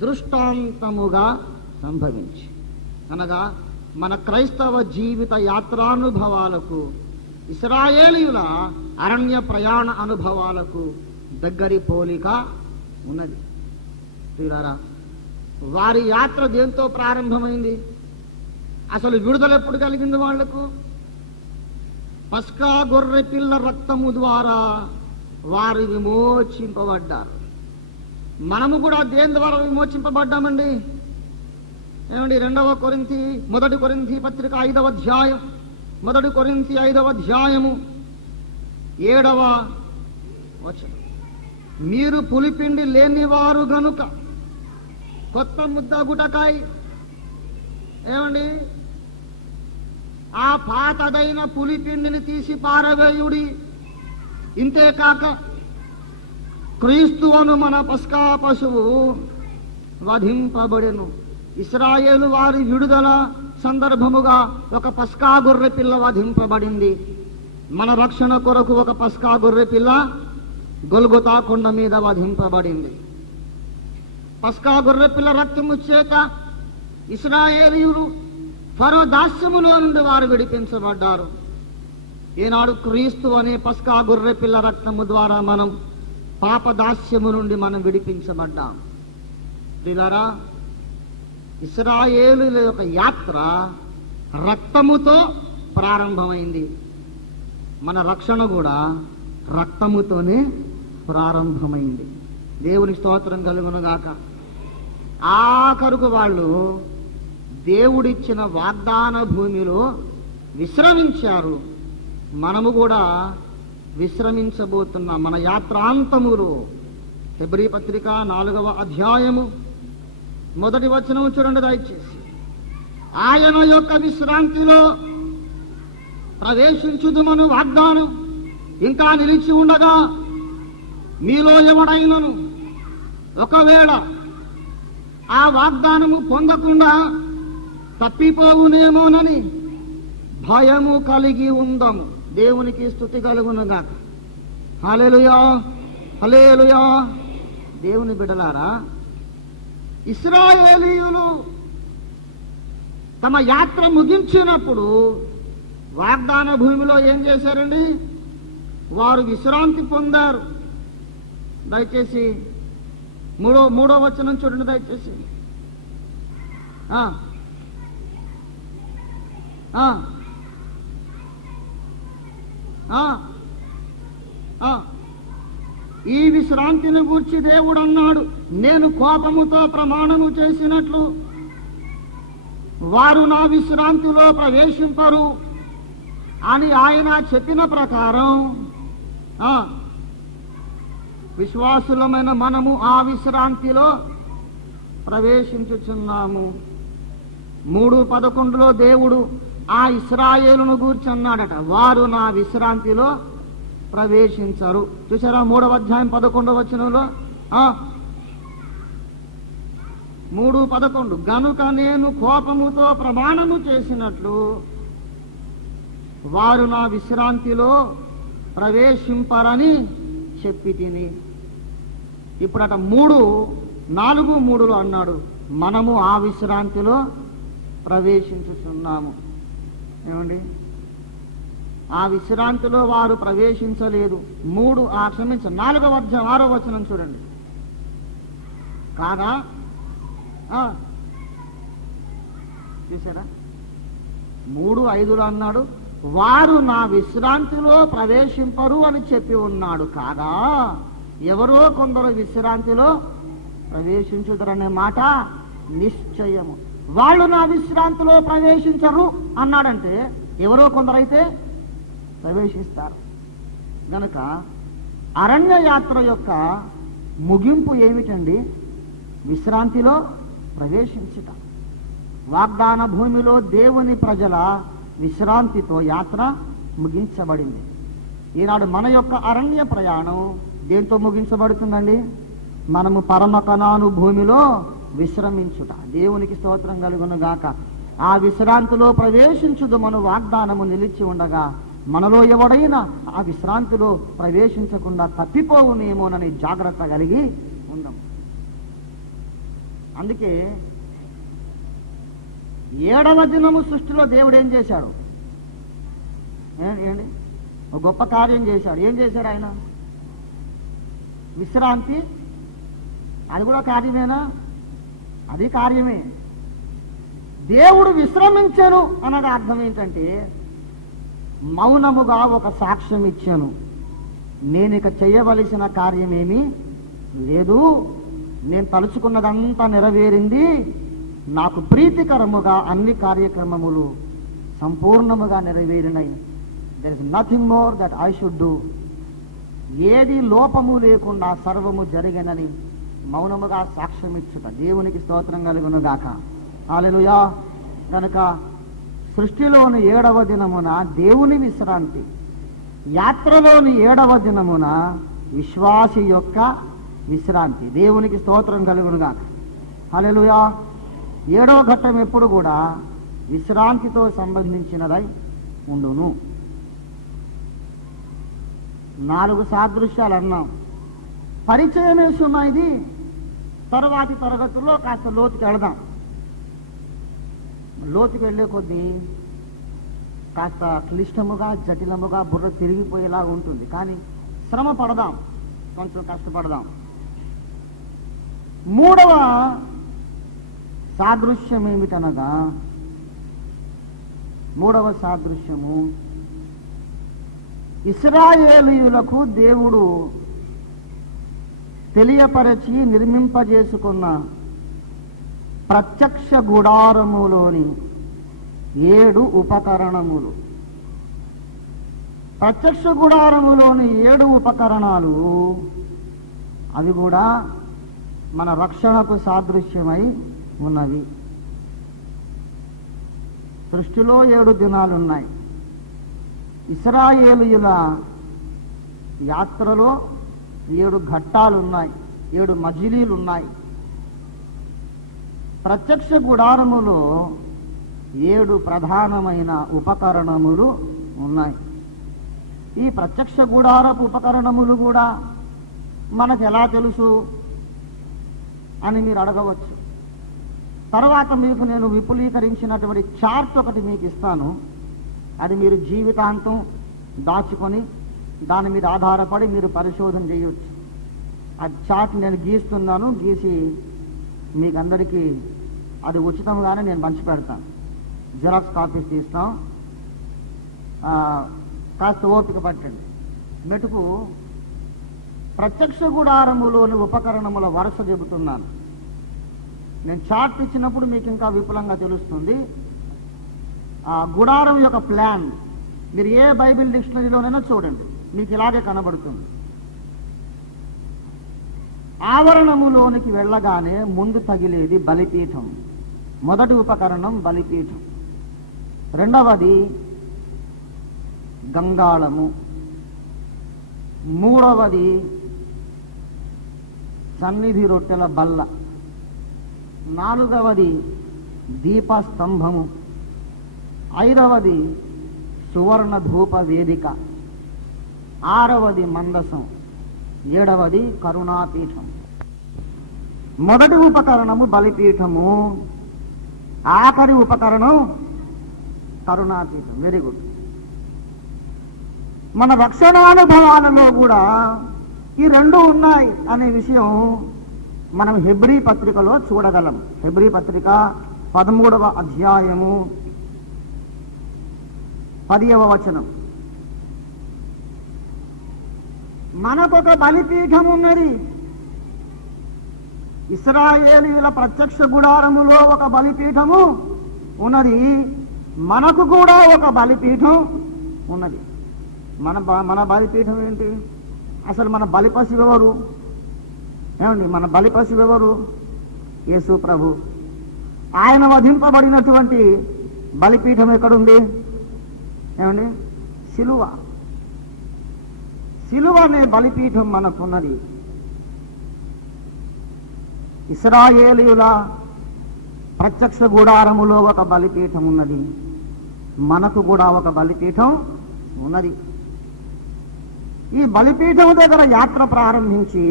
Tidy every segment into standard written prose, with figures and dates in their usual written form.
దృష్టాంతముగా సంభవించి, అనగా మన క్రైస్తవ జీవిత యాత్రానుభవాలకు, ఇశ్రాయేలీయుల అరణ్య ప్రయాణ అనుభవాలకు దగ్గరి పోలిక ఉన్నది. ప్రియులారా, వారి యాత్ర దేంతో ప్రారంభమైంది? అసలు విడుదల ఎప్పుడు కలిగింది వాళ్లకు? పస్కా గొర్రె పిల్ల రక్తము ద్వారా వారు విమోచింపబడ్డారు. మనము కూడా దేని ద్వారా విమోచింపబడ్డామండి? ఏమండి? 1 కొరింథీ పత్రిక 5వ అధ్యాయం, 1 కొరింథీ 5వ అధ్యాయము 7వ వచనం. మీరు పులిపిండి లేనివారు గనుక కొత్త ముద్దగుటకాయ, ఏమండి, ఆ పాతదైన పులిపిండిని తీసి పారవేయుడి. ఇంతేకాక క్రీస్తువను మన పస్కా పశువు వధింపబడెను. ఇశ్రాయేలు వారి విడుదల సందర్భముగా ఒక పస్కా గొర్రె పిల్ల వధింపబడింది. మన రక్షణ కొరకు ఒక పస్కా గొర్రె పిల్ల గొల్గొతా కొండ మీద వధింపబడింది. పస్కా గొర్రె పిల్ల రక్తము చేత ఇశ్రాయేలీయులు ఫరో దాస్యములో నుండి వారు విడిపించబడ్డారు. ఈనాడు క్రీస్తు అనే పస్కా గొర్రె పిల్ల రక్తము ద్వారా మనం పాప దాస్యము నుండి మనం విడిపించబడ్డాం. ప్రియులారా, ఇశ్రాయేలుల యొక్క యాత్ర రక్తముతో ప్రారంభమైంది. మన రక్షణ కూడా రక్తముతోనే ప్రారంభమైంది. దేవుని స్తోత్రం కలుగునుగాక. ఆఖరుకు వాళ్ళు దేవుడిచ్చిన వాగ్దాన భూమిలో విశ్రమించారు. మనము కూడా విశ్రమించబోతున్నాం మన యాత్రాంతములో. హెబ్రీ పత్రిక 4వ అధ్యాయము 1వ వచనం చూడండి దయచేసి. ఆయన యొక్క విశ్రాంతిలో ప్రవేశించుదుమను వాగ్దానం ఇంకా నిలిచి ఉండగా, మీలో ఎవడైనను ఒకవేళ ఆ వాగ్దానము పొందకుండా తప్పిపోవునేమోనని భయము కలిగి ఉందాము. దేవునికి స్తుతి కలుగునుగాక. హల్లెలూయా, హల్లెలూయా. దేవుని బిడ్డలారా, ఇశ్రాయేలీయులు తమ యాత్ర ముగించినప్పుడు వాగ్దాన భూమిలో ఏం చేశారండి? వారు విశ్రాంతి పొందారు. దయచేసి మూడో వచనం చూడండి దయచేసి. ఈ విశ్రాంతిని గూర్చి దేవుడు అన్నాడు, నేను కోపముతో ప్రమాణము చేసినట్లు వారు నా విశ్రాంతిలో ప్రవేశింపరు అని ఆయన చెప్పిన ప్రకారం విశ్వాసులమైన మనము ఆ విశ్రాంతిలో ప్రవేశించుచున్నాము. 3:11 దేవుడు ఆ ఇశ్రాయేలును గూర్చి అన్నాడట, వారు నా విశ్రాంతిలో ప్రవేశించరు. చూసారా? 3వ అధ్యాయం 11వ వచనంలో 3:11 గనుక నేను కోపముతో ప్రమాణము చేసినట్లు వారు నా విశ్రాంతిలో ప్రవేశింపరని చెప్పి తిని. ఇప్పుడట 4:3 అన్నాడు, మనము ఆ విశ్రాంతిలో ప్రవేశించుచున్నాము. ఏమండి? ఆ విశ్రాంతిలో వారు ప్రవేశించలేదు. 4వ అధ్యాయం 6వ వచనం చూడండి. కాదా? చూసారా? 3:5 అన్నాడు, వారు నా విశ్రాంతిలో ప్రవేశింపరు అని చెప్పి ఉన్నాడు. కాదా? ఎవరో కొందరు విశ్రాంతిలో ప్రవేశించుదరనే మాట నిశ్చయము. వాళ్ళు నా విశ్రాంతిలో ప్రవేశించరు అన్నాడంటే ఎవరో కొందరైతే ప్రవేశిస్తారు. గనుక అరణ్య యాత్ర యొక్క ముగింపు ఏమిటండి? విశ్రాంతిలో ప్రవేశించుట. వాగ్దాన భూమిలో దేవుని ప్రజల విశ్రాంతితో యాత్ర ముగించబడింది. ఈనాడు మన యొక్క అరణ్య ప్రయాణం దేంతో ముగించబడుతుందండి? మనము పరమ కనాను భూమిలో విశ్రమించుట. దేవునికి స్తోత్రం కలుగునుగాక. ఆ విశ్రాంతిలో ప్రవేశించుదు మన వాగ్దానము నిలిచి ఉండగా, మనలో ఎవడైనా ఆ విశ్రాంతిలో ప్రవేశించకుండా తప్పిపోవునేమోనని జాగ్రత్త కలిగి ఉన్నాం. అందుకే 7వ దినము సృష్టిలో దేవుడు ఏం చేశాడు? ఏంటి ఒక గొప్ప కార్యం చేశాడు. ఏం చేశాడు ఆయన? విశ్రాంతి. అది కూడా కార్యమేనా? అది కార్యమే. దేవుడు విశ్రమించాను అన్నది అర్థం ఏంటంటే, మౌనముగా ఒక సాక్ష్యం ఇచ్చాను. నేను ఇక చేయవలసిన కార్యమేమీ లేదు, నేను తలుచుకున్నదంతా నెరవేరింది, నాకు ప్రీతికరముగా అన్ని కార్యక్రమములు సంపూర్ణముగా నెరవేరినాయి. There is nothing more that I should do. ఏది లోపము లేకుండా సర్వము జరిగనని మౌనముగా సాక్ష్యం ఇచ్చుట. దేవునికి స్తోత్రం కలుగును గాక. హల్లెలూయా. కనుక సృష్టిలోని 7వ దినమున దేవుని విశ్రాంతి, యాత్రలోని 7వ దినమున విశ్వాసి యొక్క విశ్రాంతి. దేవునికి స్తోత్రం కలుగును గాక. హల్లెలూయా. 7వ ఘట్టం ఎప్పుడు కూడా విశ్రాంతితో సంబంధించినదై ఉండును. 4 సాదృశ్యాలు అన్నాం. పరిచయమే సుమా ఇది. తరువాతి తరగతుల్లో కాస్త లోతుకి వెళదాం. లోతుకి వెళ్ళే కొద్దీ కాస్త క్లిష్టముగా, జటిలముగా బుర్ర తిరిగిపోయేలా ఉంటుంది. కానీ శ్రమ పడదాం, కొంచెం కష్టపడదాం. 3వ సాదృశ్యం ఏమిటనగా, 3వ సాదృశ్యము ఇశ్రాయేలీయులకు దేవుడు తెలియపరచి నిర్మింపజేసుకున్న ప్రత్యక్ష గుడారములోని 7 ఉపకరణములు. ప్రత్యక్ష గుడారములోని 7 ఉపకరణాలు అవి కూడా మన రక్షణకు సాదృశ్యమై ఉన్నవి. సృష్టిలో 7 దినాలున్నాయి. ఇశ్రాయేలీయుల యాత్రలో 7 ఘట్టాలున్నాయి, 7 మజిలీలున్నాయి. ప్రత్యక్ష గుడారములో 7 ప్రధానమైన ఉపకరణములు ఉన్నాయి. ఈ ప్రత్యక్ష గుడారపు ఉపకరణములు కూడా మనకు ఎలా తెలుసు అని మీరు అడగవచ్చు. తర్వాత మీకు నేను విపులీకరించినటువంటి చార్ట్ ఒకటి మీకు ఇస్తాను. అది మీరు జీవితాంతం దాచుకొని దాని మీద ఆధారపడి మీరు పరిశోధన చేయవచ్చు. ఆ చార్ట్ నేను గీస్తున్నాను, గీసి మీకు అందరికీ అది ఉచితంగానే నేను పంచిపెడతాను. జిరాక్స్ కాపీస్ తీస్తాం. కాస్త ఓపిక పట్టండి. మెటుకు ప్రత్యక్ష గుడారములోని ఉపకరణముల వరుస చెబుతున్నాను. నేను చార్ట్ ఇచ్చినప్పుడు మీకు ఇంకా విపులంగా తెలుస్తుంది. ఆ గుడారం యొక్క ప్లాన్ మీరు ఏ బైబిల్ డిక్షనరీలోనైనా చూడండి, మీకు ఇలాగే కనబడుతుంది. ఆవరణములోనికి వెళ్ళగానే ముందు తగిలేది బలిపీఠం. మొదటి ఉపకరణం బలిపీఠం. రెండవది గంగాళము. మూడవది సన్నిధి రొట్టెల బల్ల. నాలుగవది దీపస్తంభము. ఐదవది సువర్ణ ధూప వేదిక. ఆరవది మందసం. ఏడవది కరుణాపీఠం. మొదటి ఉపకరణము బలిపీఠము, ఆఖరి ఉపకరణం కరుణాపీఠం. Very good. మన రక్షణానుభవాలలో కూడా ఈ 2 ఉన్నాయి అనే విషయం మనం హెబ్రీ పత్రికలో చూడగలం. హెబ్రీ పత్రిక 13వ అధ్యాయము 10వ వచనం. మనకొక బలిపీఠం ఉన్నది. ఇశ్రాయేలీయుల ప్రత్యక్ష గుడారములో ఒక బలిపీఠము ఉన్నది. మనకు కూడా ఒక బలిపీఠం ఉన్నది. మన బలిపీఠం ఏంటి? అసలు మన బలిపశువు ఎవరు? ఏమండి, మన బలిపశువు ఎవరు? యేసు ప్రభు. ఆయన వధింపబడినటువంటి బలిపీఠం ఎక్కడుంది? ఏమండి, సిలువ. సిలువ అనే బలిపీఠం మనకున్నది. ఇశ్రాయేలీయుల ప్రత్యక్ష గుడారములో ఒక బలిపీఠం ఉన్నది. మనకు కూడా ఒక బలిపీఠం ఉన్నది. ఈ బలిపీఠం దగ్గర యాత్ర ప్రారంభించి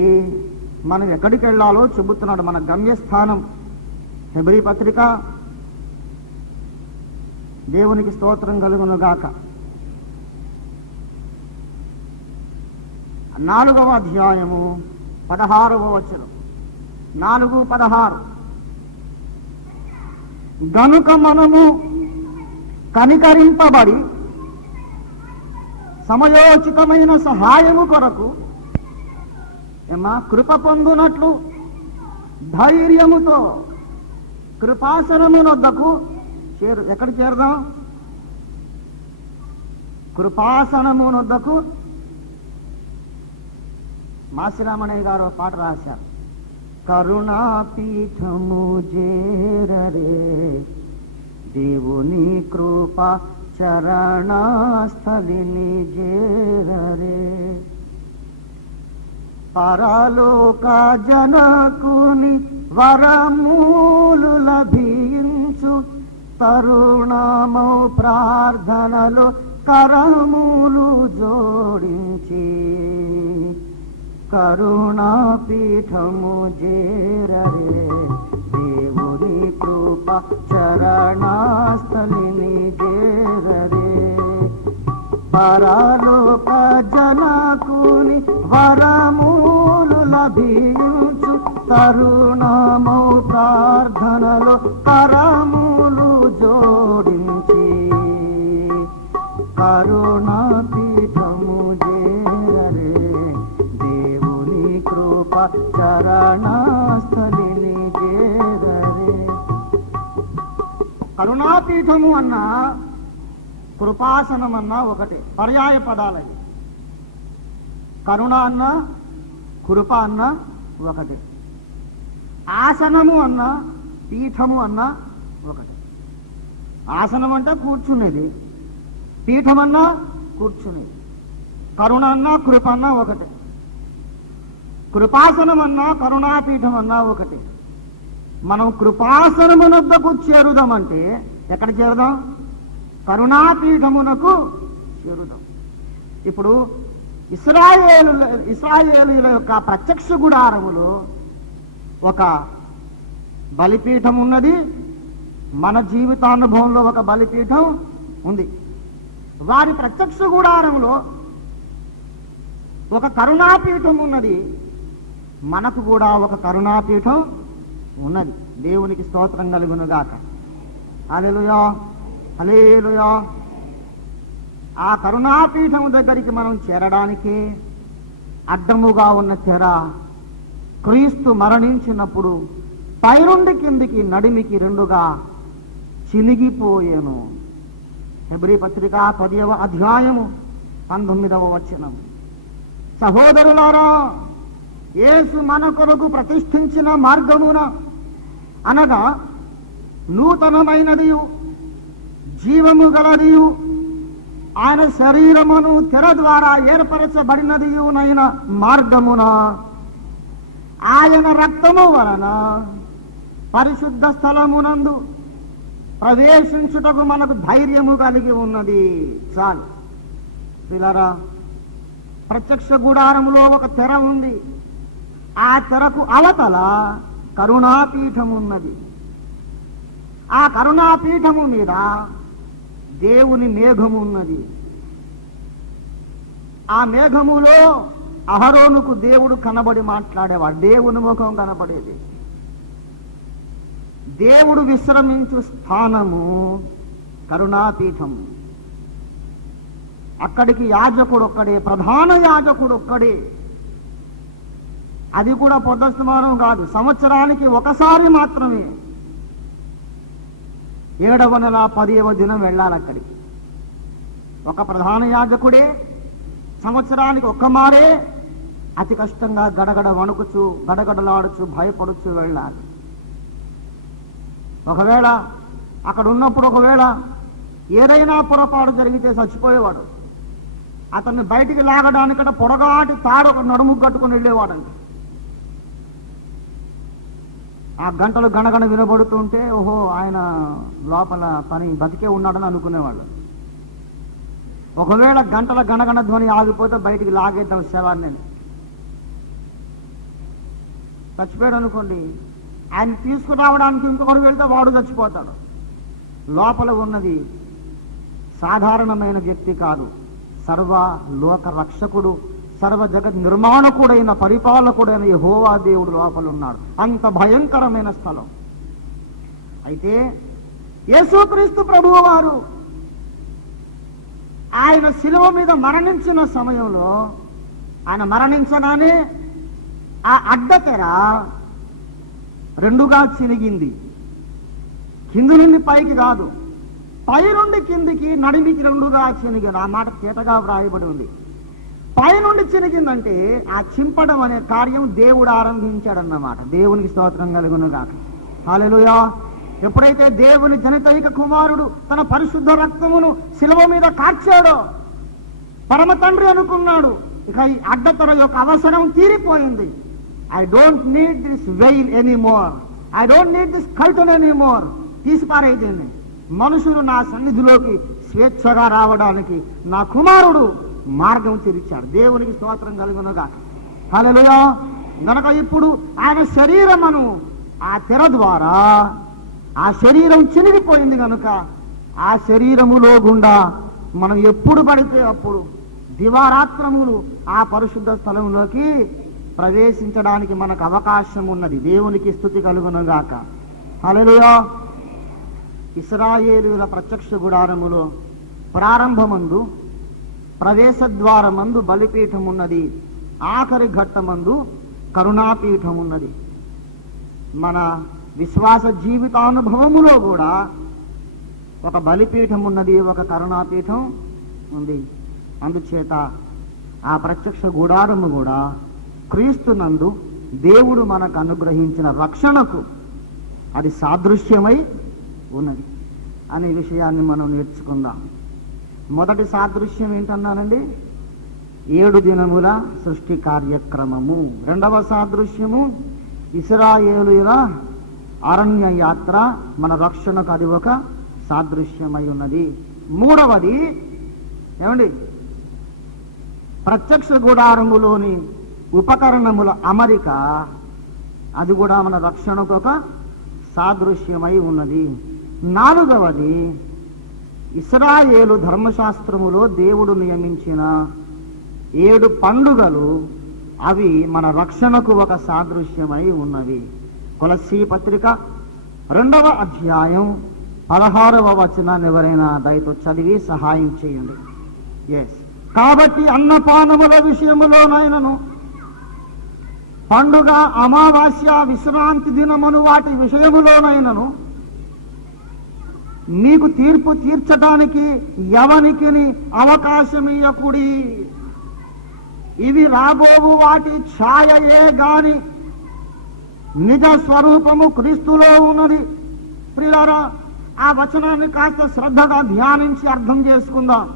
మనం ఎక్కడికి వెళ్ళాలో చెబుతున్నాడు. మన గమ్యస్థానం హెబ్రీ పత్రిక, దేవునికి స్తోత్రం కలుగును గాక, 4వ అధ్యాయము 16వ వచనం. 4:16. గనుక మనము కనికరింపబడి సమయోచితమైన సహాయము కొరకు కృప పొందునట్లు ధైర్యముతో కృపాసనమునొద్దకు ఎక్కడ చేరదాం? కృపాసనమునొద్దకు. మాసిరామణయ్య గారు పాట రాశారు. కరుణాపీఠము చేరరే దేవుని కృప చరణస్థలిని చేరరే, పరలోక జనకుని వరములు లభించు తరుణమౌ ప్రార్థనలో కరములు జోడించి, కరుణాపీఠము చేరరే దేవుని కృప చరణస్థలిని చేరరే, పరలోక జనకుని వరములు లభించు తరుణమౌ ప్రార్థనలో కరములు జోడించి, కరుణాపీఠము చేరరే దేవుని కృప చరణస్థలిని చేరరే. కరుణాపీఠము అన్నా కృపాసనం అన్నా ఒకటే, పర్యాయ పదాలవి. కరుణ అన్నా కృప అన్నా ఒకటే. ఆసనము అన్నా పీఠము అన్నా ఒకటే. ఆసనం అంటే కూర్చునేది, పీఠం అన్నా కూర్చునేది. కరుణ అన్నా కృప అన్నా ఒకటే. కృపాసనం అన్నా కరుణాపీఠం అన్నా ఒకటే. మనం కృపాసనమునొద్దకు చేరుదామంటే ఎక్కడ చేరుదాం? కరుణాపీఠమునకు చేరుదాం. ఇప్పుడు ఇశ్రాయేలీయుల యొక్క ప్రత్యక్ష గుడారములో ఒక బలిపీఠం ఉన్నది, మన జీవితానుభవంలో ఒక బలిపీఠం ఉంది. వారి ప్రత్యక్ష గుడారంలో ఒక కరుణాపీఠం ఉన్నది, మనకు కూడా ఒక కరుణాపీఠం ఉన్నది. దేవునికి స్తోత్రం కలుగును గాక. హల్లెలూయా, హల్లెలూయా. ఆ కరుణాపీఠం దగ్గరికి మనం చేరడానికి అడ్డముగా ఉన్న తెర క్రీస్తు మరణించినప్పుడు పైనుండి కిందికి నడిమికి రెండుగా చినిగిపోయేను. హెబ్రీ పత్రిక 10వ అధ్యాయము 19వ వచనం. సహోదరులారా, యేసు మన కొరకు ప్రతిష్ఠించిన మార్గమున అనగా నూతనమైనదియు జీవము గలదియు ఆయన శరీరమును తెర ద్వారా ఏర్పరచబడినదియునైన మార్గమున ఆయన రక్తము వలన పరిశుద్ధ స్థలమునందు ప్రవేశించుటకు మనకు ధైర్యము కలిగి ఉన్నది. చాలు పిల్లరా, ప్రత్యక్ష గుడారములో ఒక తెర ఉంది. ఆ తెరకు అవతల కరుణాపీఠం ఉన్నది. ఆ కరుణాపీఠము మీద దేవుని మేఘము ఉన్నది. ఆ మేఘములో అహరోనుకు దేవుడు కనబడి మాట్లాడేవాడు. దేవుని ముఖం కనబడేది. దేవుడు విశ్రమించు స్థానము కరుణాపీఠము. అక్కడికి యాజకుడు ఒక్కడే, ప్రధాన యాజకుడు ఒక్కడే. అది కూడా పొద్దస్తమానం కాదు, సంవత్సరానికి ఒకసారి మాత్రమే. 7వ నెల 10వ దినం వెళ్ళాలి అక్కడికి. ఒక ప్రధాన యాజకుడే సంవత్సరానికి ఒక్కమారే అతి కష్టంగా గడగడ వణుకుచు గడగడలాడుచు భయపడుచు వెళ్ళాలి. ఒకవేళ అక్కడ ఉన్నప్పుడు ఒకవేళ ఏదైనా పొరపాటు జరిగితే చచ్చిపోయేవాడు. అతన్ని బయటికి లాగడానికంటే పొడగాటి తాడు ఒక నడుము కట్టుకుని వెళ్ళేవాడండి. ఆ గంటలు గణగణ వినబడుతుంటే ఓహో ఆయన లోపల పని బతికే ఉన్నాడని అనుకునేవాళ్ళు. ఒకవేళ గంటల గణగణ ధ్వని ఆగిపోతే బయటికి లాగేద్దాం శవాన్ని. చచ్చిపోయాడు అనుకోండి, ఆయన తీసుకురావడానికి ఇంకొకరు వెళ్తే వాడు చచ్చిపోతాడు. లోపల ఉన్నది సాధారణమైన వ్యక్తి కాదు, సర్వ లోక రక్షకుడు, సర్వ జగత్ నిర్మాణకుడైన పరిపాలకుడైన యెహోవా దేవుడు లోపల ఉన్నాడు. అంత భయంకరమైన స్థలం. అయితే యేసుక్రీస్తు ప్రభువు వారు ఆయన శిలువ మీద మరణించిన సమయంలో, ఆయన మరణించగానే ఆ అడ్డతెర రెండుగా చినిగింది. కింది నుండి పైకి కాదు, పై నుండి కిందికి నడిమికి రెండుగా చినిగింది. ఆ మాట తేటగా వ్రాయబడి ఉంది. పై నుండి చినిగిందంటే ఆ చింపడం అనే కార్యం దేవుడు ఆరంభించాడన్నమాట. దేవునికి స్తోత్రం కలుగును గాక. హల్లెలూయా. ఎప్పుడైతే దేవుని జనితైక కుమారుడు తన పరిశుద్ధ రక్తమును శిలువ మీద కార్చాడో, పరమ తండ్రి అనుకున్నాడు, ఇక ఈ అడ్డతెర యొక్క అవసరం తీరిపోయింది. I don't need this veil anymore, I don't need this curtain anymore. తీసిపారేయండి. మనుషులు నా సన్నిధిలోకి స్వేచ్ఛగా రావడానికి నా కుమారుడు మార్గం తెరిచాడు. దేవునికి స్తోత్రం కలుగునుగా. హల్లెలూయా. గనక ఇప్పుడు ఆయన శరీరమును ఆ తెర ద్వారా ఆ శరీరం చినిగిపోయింది కనుక ఆ శరీరములో గుండా మనం ఎప్పుడు పడితే అప్పుడు దివారాత్రములు ఆ పరిశుద్ధ స్థలంలోకి ప్రవేశించడానికి మనకు అవకాశం ఉన్నది. దేవునికి స్తుతి కలుగునుగాక. హల్లెలూయా. ఇశ్రాయేలుల ప్రత్యక్ష గుడారములో ప్రారంభమందు ప్రవేశ ద్వారమందు బలిపీఠం ఉన్నది, ఆఖరి ఘట్టమందు కరుణాపీఠం ఉన్నది. మన విశ్వాస జీవితానుభవములో కూడా ఒక బలిపీఠం ఉన్నది, ఒక కరుణాపీఠం ఉంది. అందుచేత ఆ ప్రత్యక్ష గుడారము కూడా క్రీస్తునందు దేవుడు మనకు అనుగ్రహించిన రక్షణకు అది సాదృశ్యమై ఉన్నది అనే విషయాన్ని మనం నేర్చుకుందాం. మొదటి సాదృశ్యం ఏంటన్నానండి? 7 దినముల సృష్టి కార్యక్రమము. రెండవ సాదృశ్యము ఇశ్రాయేలుల అరణ్య యాత్ర, మన రక్షణకు అది ఒక సాదృశ్యమై ఉన్నది. మూడవది ఏమండి? ప్రత్యక్ష గుడారములోని ఉపకరణముల అమరిక, అది కూడా మన రక్షణకు ఒక సాదృశ్యమై ఉన్నది. నాలుగవది ఇశ్రాయేలు ధర్మశాస్త్రములో దేవుడు నియమించిన 7 పండుగలు, అవి మన రక్షణకు ఒక సాదృశ్యమై ఉన్నవి. కొలస్సీ పత్రిక 2వ అధ్యాయం 16వ వచనాన్ని ఎవరైనా దయతో చదివి సహాయం చేయండి. కాబట్టి అన్నపానముల విషయములోనైనను, పండుగ, అమావాస్య, విశ్రాంతి దినమును వాటి విషయములోనైనను మీకు తీర్పు తీర్చడానికి ఎవనికి అవకాశమియ్యకుడి. ఇవి రాబోవు వాటి ఛాయయే గాని నిజ స్వరూపము క్రీస్తులో ఉన్నది. ప్రియులారా, ఆ వచనాన్ని కాస్త శ్రద్ధగా ధ్యానించి అర్థం చేసుకుందాం.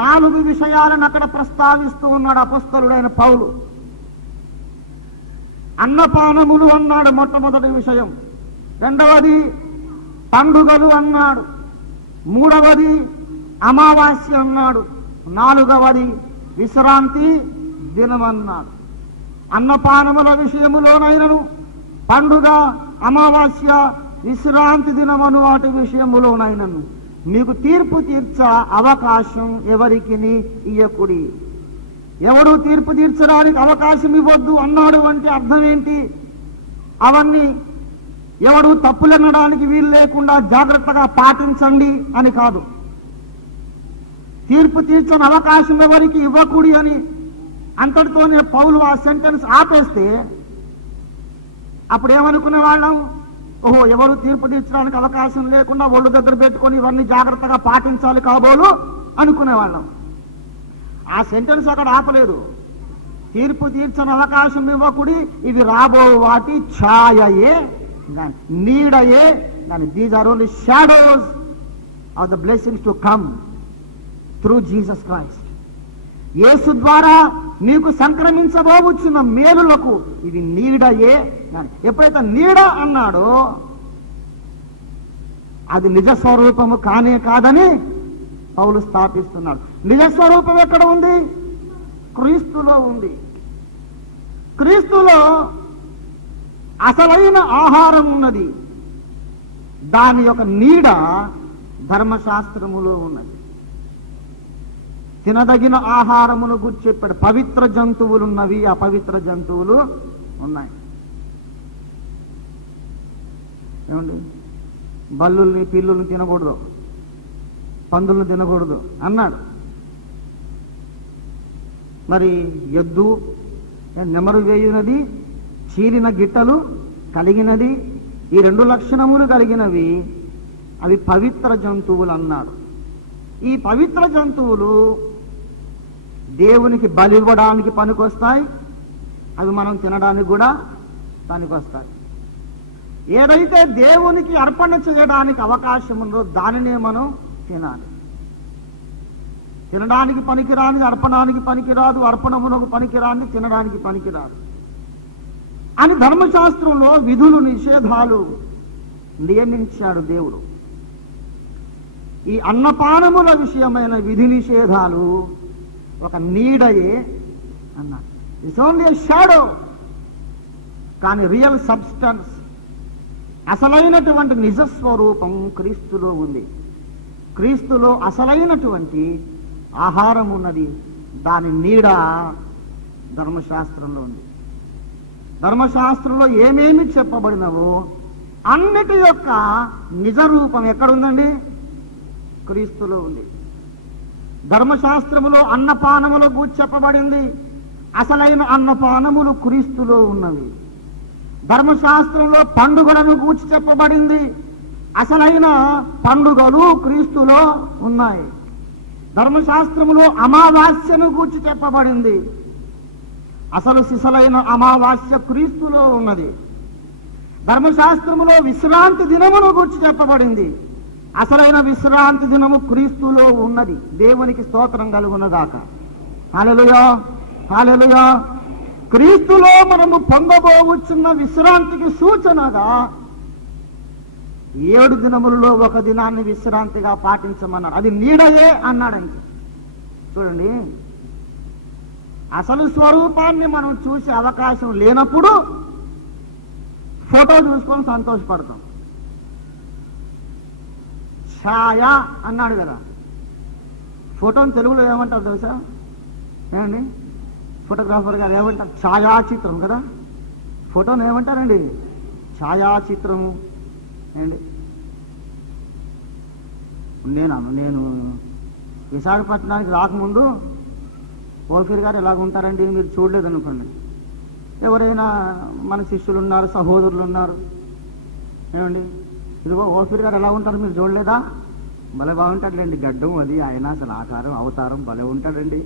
4 విషయాలను అక్కడ ప్రస్తావిస్తూ ఉన్నాడు అపొస్తలుడైన పౌలు. అన్నపానములు అన్నాడు మొట్టమొదటి విషయం. రెండవది పండుగలు అన్నాడు. మూడవది అమావాస్య అన్నాడు. నాలుగవది విశ్రాంతి దినమన్నాడు. అన్నపానముల విషయములోనైనను, పండుగ, అమావాస్య, విశ్రాంతి దినమను వాటి విషయములోనైనను మీకు తీర్పు తీర్చ అవకాశం ఎవరికి ఇయ్యకుడి. ఎవడు తీర్పు తీర్చడానికి అవకాశం ఇవ్వద్దు అన్నాడు అంటే అర్థం ఏంటి? అవన్నీ ఎవడు తప్పులనడానికి వీలు లేకుండా జాగ్రత్తగా పాటించండి అని కాదు. తీర్పు తీర్చని అవకాశం ఎవరికి ఇవ్వకూడి అని అంతటితోనే పౌలు ఆ సెంటెన్స్ ఆపేస్తే అప్పుడు ఏమనుకునే వాళ్ళం? ఓహో, ఎవరు తీర్పు తీర్చడానికి అవకాశం లేకుండా ఒళ్ళు దగ్గర పెట్టుకొని ఇవన్నీ జాగ్రత్తగా పాటించాలి కాబోలు అనుకునేవాళ్ళం. ఆ సెంటెన్స్ అక్కడ ఆపలేదు. తీర్పు తీర్చని అవకాశం ఇవ్వకుడి, ఇవి రాబో వాటి ఛాయయే, నీడయే, these are only shadows of the blessings to come through Jesus Christ. యేసు ద్వారా నీకు సంక్రమించబోవచ్చున్న మేలులకు ఇది నీడయే. ఎప్పుడైతే నీడ అన్నాడో అది నిజ స్వరూపము కానే కాదని పౌలు స్థాపిస్తున్నాడు. నిజ స్వరూపం ఎక్కడ ఉంది? క్రీస్తులో ఉంది. క్రీస్తులో అసలైన ఆహారం ఉన్నది, దాని యొక్క నీడ ధర్మశాస్త్రములో ఉన్నది. తినదగిన ఆహారమును గురించి చెప్పాడు. పవిత్ర జంతువులు ఉన్నవి, అపవిత్ర జంతువులు ఉన్నాయి. ఏమండి, బల్లుల్ని పిల్లుల్ని తినకూడదు, పందులను తినకూడదు అన్నాడు. మరి ఎద్దు నెమరు వేయునది, చీలిన గిట్టలు కలిగినది, ఈ 2 లక్షణములు కలిగినవి అవి పవిత్ర జంతువులు అన్నాడు. ఈ పవిత్ర జంతువులు దేవునికి బలి ఇవ్వడానికి పనికొస్తాయి, అవి మనం తినడానికి కూడా పనికొస్తాయి. ఏదైతే దేవునికి అర్పణ చేయడానికి అవకాశం ఉందో దానినే మనం తినాలి. తినడానికి పనికిరాని అర్పణానికి పనికిరాదు, అర్పణమునకు పనికిరాని తినడానికి పనికిరాదు అని ధర్మశాస్త్రంలో విధులు నిషేధాలు నియమించాడు దేవుడు. ఈ అన్నపానముల విషయమైన విధి నిషేధాలు ఒక నీడయే అన్నాడు. ఇట్స్ ఓన్లీ ఎ షాడో, కానీ రియల్ సబ్స్టెన్స్, అసలైనటువంటి నిజస్వరూపం క్రీస్తులో ఉంది. క్రీస్తులో అసలైనటువంటి ఆహారం ఉన్నది, దాని నీడ ధర్మశాస్త్రంలో ఉంది. ధర్మశాస్త్రంలో ఏమేమి చెప్పబడినవో అన్నిటి యొక్క నిజ రూపం ఎక్కడుందండి? క్రీస్తులో ఉంది. ధర్మశాస్త్రములో అన్నపానముల గురించి చెప్పబడింది, అసలైన అన్నపానములు క్రీస్తులో ఉన్నవి. ధర్మశాస్త్రంలో పండుగలను గూర్చి చెప్పబడింది, అసలైన పండుగలు క్రీస్తులో ఉన్నాయి. ధర్మశాస్త్రములో అమావాస్యను గూర్చి చెప్పబడింది, అసలు సిసలైన అమావాస్య క్రీస్తులో ఉన్నది. ధర్మశాస్త్రములో విశ్రాంతి దినమును గూర్చి చెప్పబడింది, అసలైన విశ్రాంతి దినము క్రీస్తులో ఉన్నది. దేవునికి స్తోత్రం కలుగునగాక. హల్లెలూయా, హల్లెలూయా. క్రీస్తులో మనము పొందబోవచ్చున్న విశ్రాంతికి సూచనగా 7 దినములలో ఒక దినాన్ని విశ్రాంతిగా పాటించమన్నాడు. అది నీడయే అన్నాడండి. చూడండి, అసలు స్వరూపాన్ని మనం చూసే అవకాశం లేనప్పుడు ఫోటో చూసుకొని సంతోషపడతాం. ఛాయ అన్నాడు కదా, ఫోటోని తెలుగులో ఏమంటారు తెలుసా? ఏమండి, ఫోటోగ్రాఫర్ గారు ఏమంటారు? ఛాయాచిత్రం కదా. ఫోటోని ఏమంటారండి? ఛాయాచిత్రము. ఏండి, నేను విశాఖపట్నానికి రాకముందు ఓల్ఫీర్ గారు ఎలాగ ఉంటారండి మీరు చూడలేదు అనుకోండి. ఎవరైనా మన శిష్యులు ఉన్నారు, సహోదరులు ఉన్నారు, ఏమండి ఇదిగో ఓల్ఫీర్ గారు ఎలా ఉంటారు మీరు చూడలేదా? భలే బాగుంటాడులేండి, గడ్డం అది, ఆయన అసలు ఆకారం అవతారం భలే ఉంటాడండి,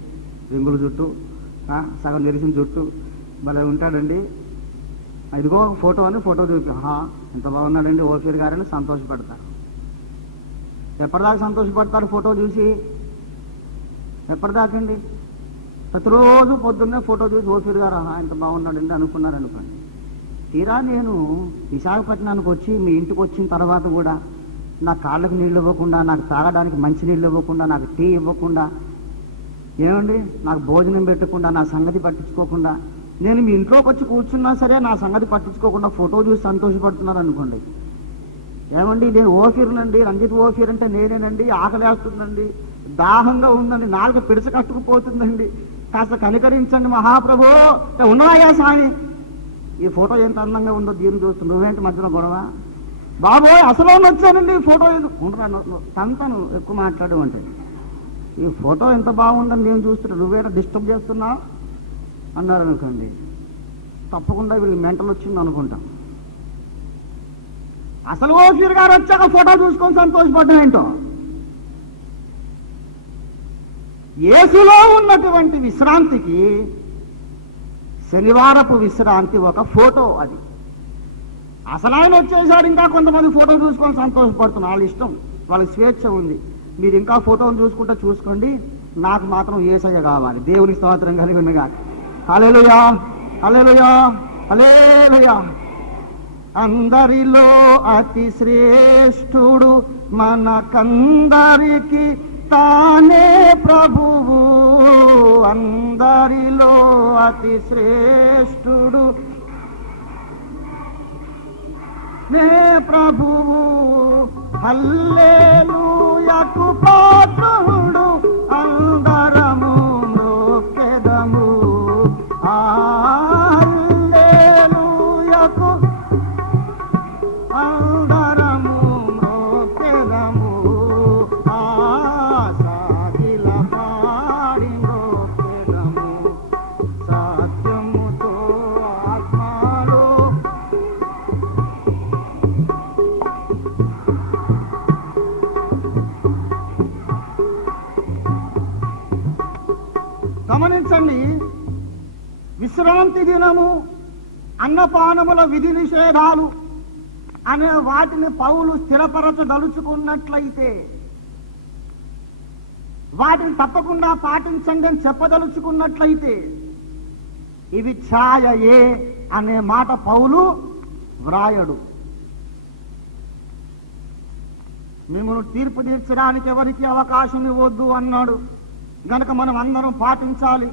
రింగుల జుట్టు, సగం నెరిసిన జుట్టు, భలే ఉంటాడండి. ఇదిగో ఫోటో అని ఫోటో చూపి, ఎంత బాగున్నాడండి ఓల్ఫీర్ గారని సంతోషపడతారు. ఎప్పటిదాకా సంతోషపడతారు ఫోటో చూసి? ఎప్పటిదాకండి? ప్రతిరోజు పొద్దున్నే ఫోటో చూసి ఓల్ఫీర్ గారు ఎంత బాగున్నాడండి అనుకున్నారనుకోండి. తీరా నేను విశాఖపట్నానికి వచ్చి మీ ఇంటికి వచ్చిన తర్వాత కూడా నా కాళ్ళకు నీళ్ళు ఇవ్వకుండా, నాకు తాగడానికి మంచి నీళ్ళు ఇవ్వకుండా, నాకు టీ ఇవ్వకుండా, ఏమండి నాకు భోజనం పెట్టకుండా, నా సంగతి పట్టించుకోకుండా, నేను మీ ఇంట్లోకి వచ్చి కూర్చున్నా సరే నా సంగతి పట్టించుకోకుండా ఫోటో చూసి సంతోషపడుతున్నారు అనుకోండి. ఏమండి నేను ఓఫీర్నండి, రంజిత్ ఓఫీర్ అంటే నేనేనండి, ఆకలేస్తుందండి, దాహంగా ఉందండి, నాలుగు పిడిచ కట్టుకుపోతుందండి, కాస్త కనికరించండి మహాప్రభు ఉన్నాయా స్వామి. ఈ ఫోటో ఎంత అందంగా ఉందో దీన్ని చూస్తు నువ్వేంటి మధ్యలో గొడవ? బాబోయ్ అసలు వచ్చానండి ఫోటో తను ఎక్కువ మాట్లాడు అంటే, ఈ ఫోటో ఎంత బాగుందని నేను చూస్తున్నా, నువ్వేనా డిస్టర్బ్ చేస్తున్నావు అన్నారు అనుకోండి. తప్పకుండా వీళ్ళకి మెంటల్ వచ్చింది అనుకుంటాం. అసలు ఓఫీర్ గారు వచ్చాక ఫోటో చూసుకొని సంతోషపడ్డం ఏంటో. యేసులో ఉన్నటువంటి విశ్రాంతికి శనివారపు విశ్రాంతి ఒక ఫోటో. అది అసలు ఆయన వచ్చేసాడు, ఇంకా కొంతమంది ఫోటో చూసుకొని సంతోషపడుతున్నారు, వాళ్ళ ఇష్టం, వాళ్ళకి స్వేచ్ఛ ఉంది. మీరు ఇంకా ఫోటోను చూసుకుంటే చూసుకోండి, నాకు మాత్రం యేసయ్య కావాలి. దేవుని స్తోత్రం కలిగి ఉండగా. హల్లెలూయా, హల్లెలూయా, హల్లెలూయా. అందరిలో అతి శ్రేష్ఠుడు మనకందరికి తానే ప్రభువు, అందరిలో అతి శ్రేష్ఠుడు నే ప్రభువు హల్లెలూయాకు పాత్రుడు అందరము మ్రోక్కెదము హల్లెలూయాకు అందరము మ్రోక్కెదము సాగిల పాడి మ్రోక్కెదము సత్యముతో ఆత్మలో గమనించండి. విశ్రాంతి దినము, అన్నపానముల విధి నిషేధాలు అనే వాటిని పౌలు స్థిరపరచదలుచుకున్నట్లయితే, వాటిని తప్పకుండా పాటించండి అని చెప్పదలుచుకున్నట్లయితే, ఇవి ఛాయయే అనే మాట పౌలు వ్రాయడు. మిమ్మల్ని తీర్పు తీర్చడానికి ఎవరికి అవకాశం ఇవ్వద్దు అన్నాడు గనక మనం అందరం పాటించాలి.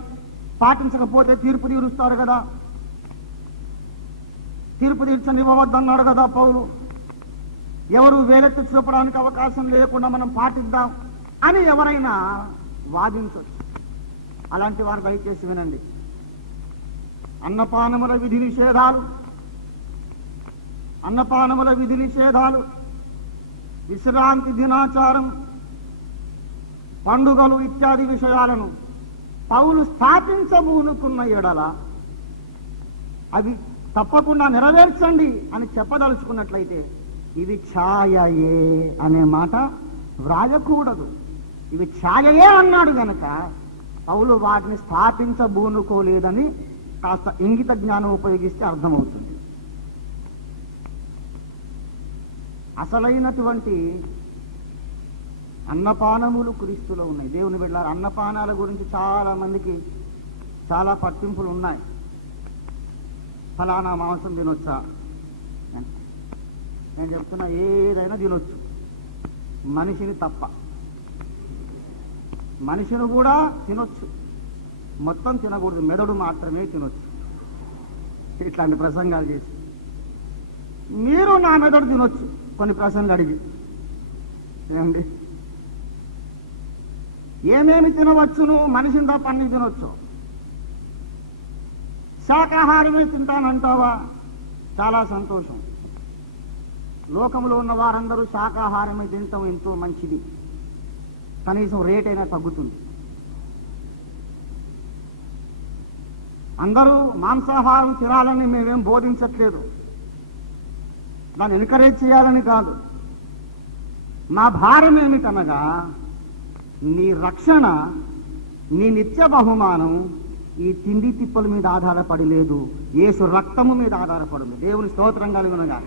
పాటించకపోతే తీర్పు తీరుస్తారు కదా, తీర్పు తీర్చనివ్వవద్దన్నాడు కదా పౌలు. ఎవరు వేలెత్తి చూపడానికి అవకాశం లేకుండా మనం పాటిద్దాం అని ఎవరైనా వాదించవచ్చు. అలాంటి వారు దయచేసి వినండి. అన్నపానముల విధి నిషేధాలు, విశ్రాంతి దినాచారం, పండుగలు ఇత్యాది విషయాలను పౌలు స్థాపించబూనుకున్న ఎడల అవి తప్పకుండా నెరవేర్చండి అని చెప్పదలుచుకున్నట్లయితే ఇవి ఛాయయే అనే మాట వ్రాయకూడదు. ఇవి ఛాయయే అన్నాడు గనక పౌలు వాటిని స్థాపించబూనుకోలేదని కాస్త ఇంగిత జ్ఞానం ఉపయోగిస్తే అర్థమవుతుంది. అసలైనటువంటి అన్నపానములు క్రీస్తులో ఉన్నాయి. దేవుని బిడ్డలారా, అన్నపానాల గురించి చాలా మందికి చాలా పట్టింపులు ఉన్నాయి. ఫలానా మాంసం తినొచ్చా? నేను చెప్తున్నా, ఏదైనా తినొచ్చు, మనిషిని తప్ప. మనిషిని కూడా తినొచ్చు, మొత్తం తినకూడదు, మెదడు మాత్రమే తినొచ్చు. ఇట్లాంటి ప్రసంగాలు చేసి మీరు నా మెదడు తినొచ్చు కొన్ని ప్రసంగాలు అడిగి ఏమండి, ఏమేమి తినవచ్చును? మనిషిని తప్ప అన్ని తినొచ్చు. శాకాహారమే తింటానంటావా? చాలా సంతోషం. లోకంలో ఉన్న వారందరూ శాకాహారమే తినటం ఎంతో మంచిది. కనీసం రేట్ అయినా తగ్గుతుంది. అందరూ మాంసాహారం తినాలని మేమేం బోధించట్లేదు, దాన్ని ఎన్కరేజ్ చేయాలని కాదు. నా భారం ఏమిటనగా, నీ రక్షణ, నీ నిత్య బహుమానం ఈ తిండి తిప్పల మీద ఆధారపడి లేదు, యేసు రక్తము మీద ఆధారపడింది. దేవుని స్తోత్రం కలుగునుగా.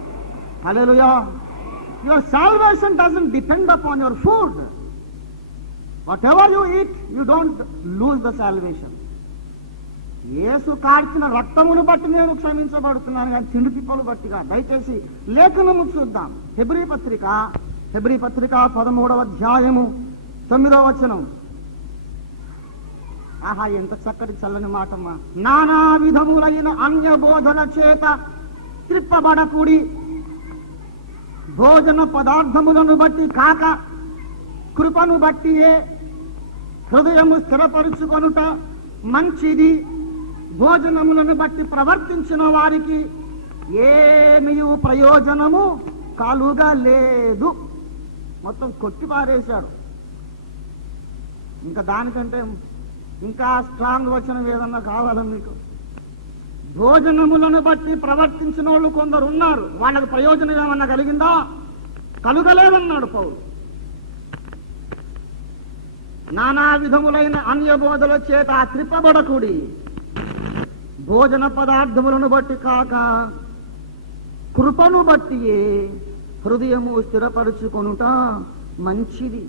Hallelujah. Your salvation doesn't depend upon your food. Whatever you eat, you don't lose the salvation. యేసు కార్చిన రక్తమును బట్టి నేను క్షమించబడుతున్నాను కానీ తిండి తిప్పలు బట్టిగా. దయచేసి లేఖనము చూద్దాం. హెబ్రీ పత్రిక 13వ అధ్యాయము 9వ వచనం. ఆహా, ఎంత చక్కటి చల్లని మాటమ్మా. నానా విధములైన అన్య బోధన చేత త్రిప్పబడకుడి, భోజన పదార్థములను బట్టి కాక కృపను బట్టియే హృదయము స్థిరపరుచుకొనుట మంచిది. భోజనములను బట్టి ప్రవర్తించిన వారికి ఏమీ ప్రయోజనము కలుగలేదు. మొత్తం కొట్టి పారేశాడు. ఇంకా దానికంటే ఇంకా స్ట్రాంగ్ వచనం ఏదన్నా కావాలని మీకు? భోజనములను బట్టి ప్రవర్తించిన వాళ్ళు కొందరు ఉన్నారు, వాళ్ళకు ప్రయోజనం ఏమన్నా కలిగిందా? కలుగలేదన్నాడు పౌలు. నానా విధములైన అన్యబోధల చేత త్రిప్పబడకుడి, భోజన పదార్థములను బట్టి కాక కృపను బట్టియే హృదయము స్థిరపరుచుకొనుట మంచిది.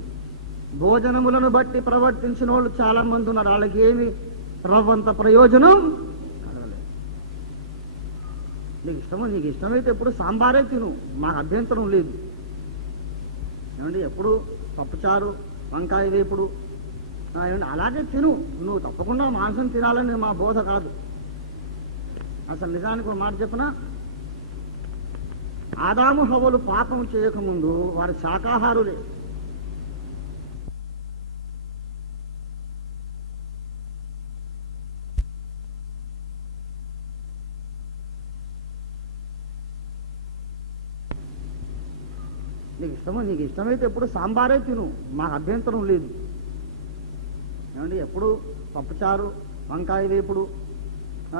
భోజనములను బట్టి ప్రవర్తించిన వాళ్ళు చాలా మంది ఉన్నారు, వాళ్ళకి ఏమి రవ్వంత ప్రయోజనం కలగలేదు. నీకు ఇష్టమైతే ఎప్పుడు సాంబారే తిను, మాకు అభ్యంతరం లేదు. ఏమండి, ఎప్పుడు పప్పుచారు, వంకాయ వేపుడు ఏమండి అలాగే తిను. నువ్వు తప్పకుండా మాంసం తినాలని మా బోధ కాదు. అసలు నిజానికి ఒక మాట చెప్పినా, ఆదాము హవ్వలు పాపం చేయకముందు వారు శాకాహారులే. నీకు ఇష్టమైతే ఎప్పుడు సాంబారే తిను, మాకు అభ్యంతరం లేదు. ఏమండి, ఎప్పుడు పప్పుచారు, వంకాయ వేపుడు,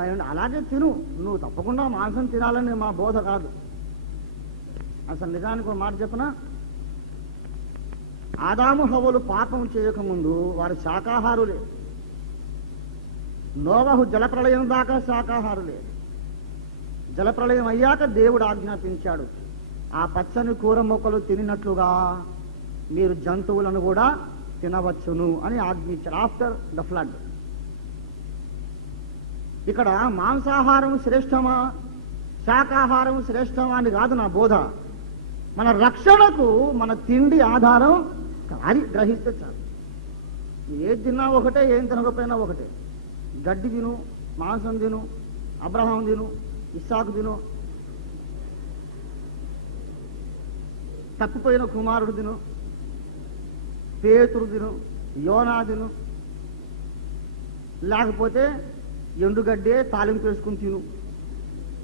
ఏమండి అలాగే తిను. నువ్వు తప్పకుండా మాంసం తినాలని మా బోధ కాదు. అసలు నిజానికి ఒక మాట చెప్పనా, ఆదాము హవ్వలు పాపం చేయకముందు వారు శాకాహారులే. నోవహు జలప్రళయం దాకా శాకాహారులే. జలప్రళయం అయ్యాక దేవుడు ఆజ్ఞాపించాడు, ఆ పచ్చని కూర మొక్కలు తినినట్లుగా మీరు జంతువులను కూడా తినవచ్చును అని ఆజ్ఞించాడు. After the flood. ఇక్కడ మాంసాహారం శ్రేష్టమా శాకాహారం శ్రేష్టమా అని కాదు నా బోధ. మన రక్షణకు మన తిండి ఆధారం అది గ్రహిస్తే చాలు. ఏది తిన్నా ఒకటే, ఏం తినకపోయినా ఒకటే. గడ్డి తిను, మాంసం తిను, అబ్రహాం తిను, ఇస్సాకు తిను, తప్పిపోయిన కుమారుడు తిను, పేతురు తిను, యోనా తిను, లేకపోతే ఎండుగడ్డే తాలింపు వేసుకుని తిను,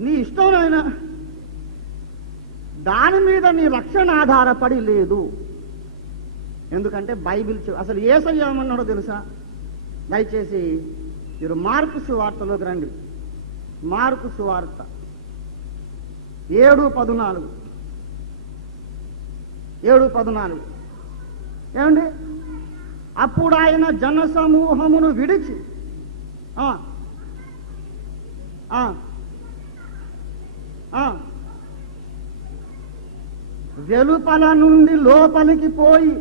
నీ ఇష్టం నాయనా. దాని మీద నీ రక్షణ ఆధారపడి లేదు. ఎందుకంటే బైబిల్ అసలు యేసయ్య ఏమన్నాడో తెలుసా? దయచేసి మీరు మార్కు సువార్తలోకి రండి. మార్కు సువార్త 7:14. ఏమండి, అప్పుడు ఆయన జన సమూహమును విడిచి వెలుపల నుండి లోపలికి పోయి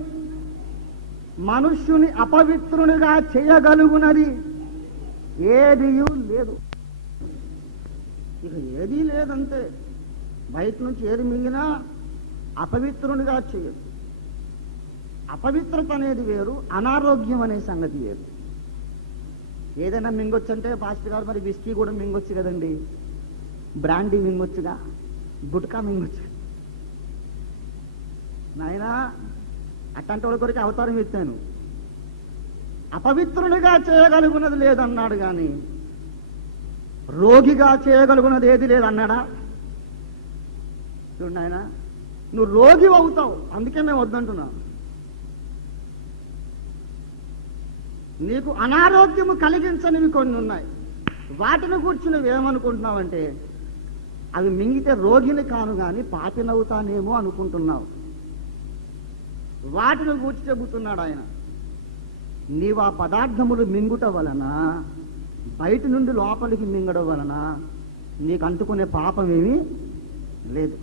మనుష్యుని అపవిత్రునిగా చేయగలుగునది ఏదియూ లేదు. ఇక ఏదీ లేదంతే. బయట నుంచి ఏది మింగినా అపవిత్రునిగా చేయదు. అపవిత్రత అనేది వేరు, అనారోగ్యం అనే సంగతి వేరు. ఏదైనా మింగొచ్చంటే పాస్టర్ గారు మరి విస్కీ కూడా మింగొచ్చు కదండి, బ్రాండీ మింగొచ్చుగా, గుట్కా మింగొచ్చు. నాయనా అట్లాంటి వాళ్ళ కొరకు అవతారం ఎత్తాను. అపవిత్రునిగా చేయగలుగున్నది లేదన్నాడు, కానీ రోగిగా చేయగలుగున్నది ఏది లేదన్నాడా? చూడు నాయన, నువ్వు రోగి అవుతావు, అందుకే మేము వద్దంటున్నాం. నీకు అనారోగ్యము కలిగించనివి కొన్ని ఉన్నాయి. వాటిని గురించి నువ్వేమనుకుంటున్నావంటే అవి మింగితే రోగిని కాను కానీ పాపినవుతానేమో అనుకుంటున్నావు. వాటిని గురించి చెబుతున్నాడు ఆయన. నీవు ఆ పదార్థములు మింగుట వలన, బయట నుండి లోపలికి మింగడం వలన నీకు అంటుకునే పాపం ఏమీ లేదు.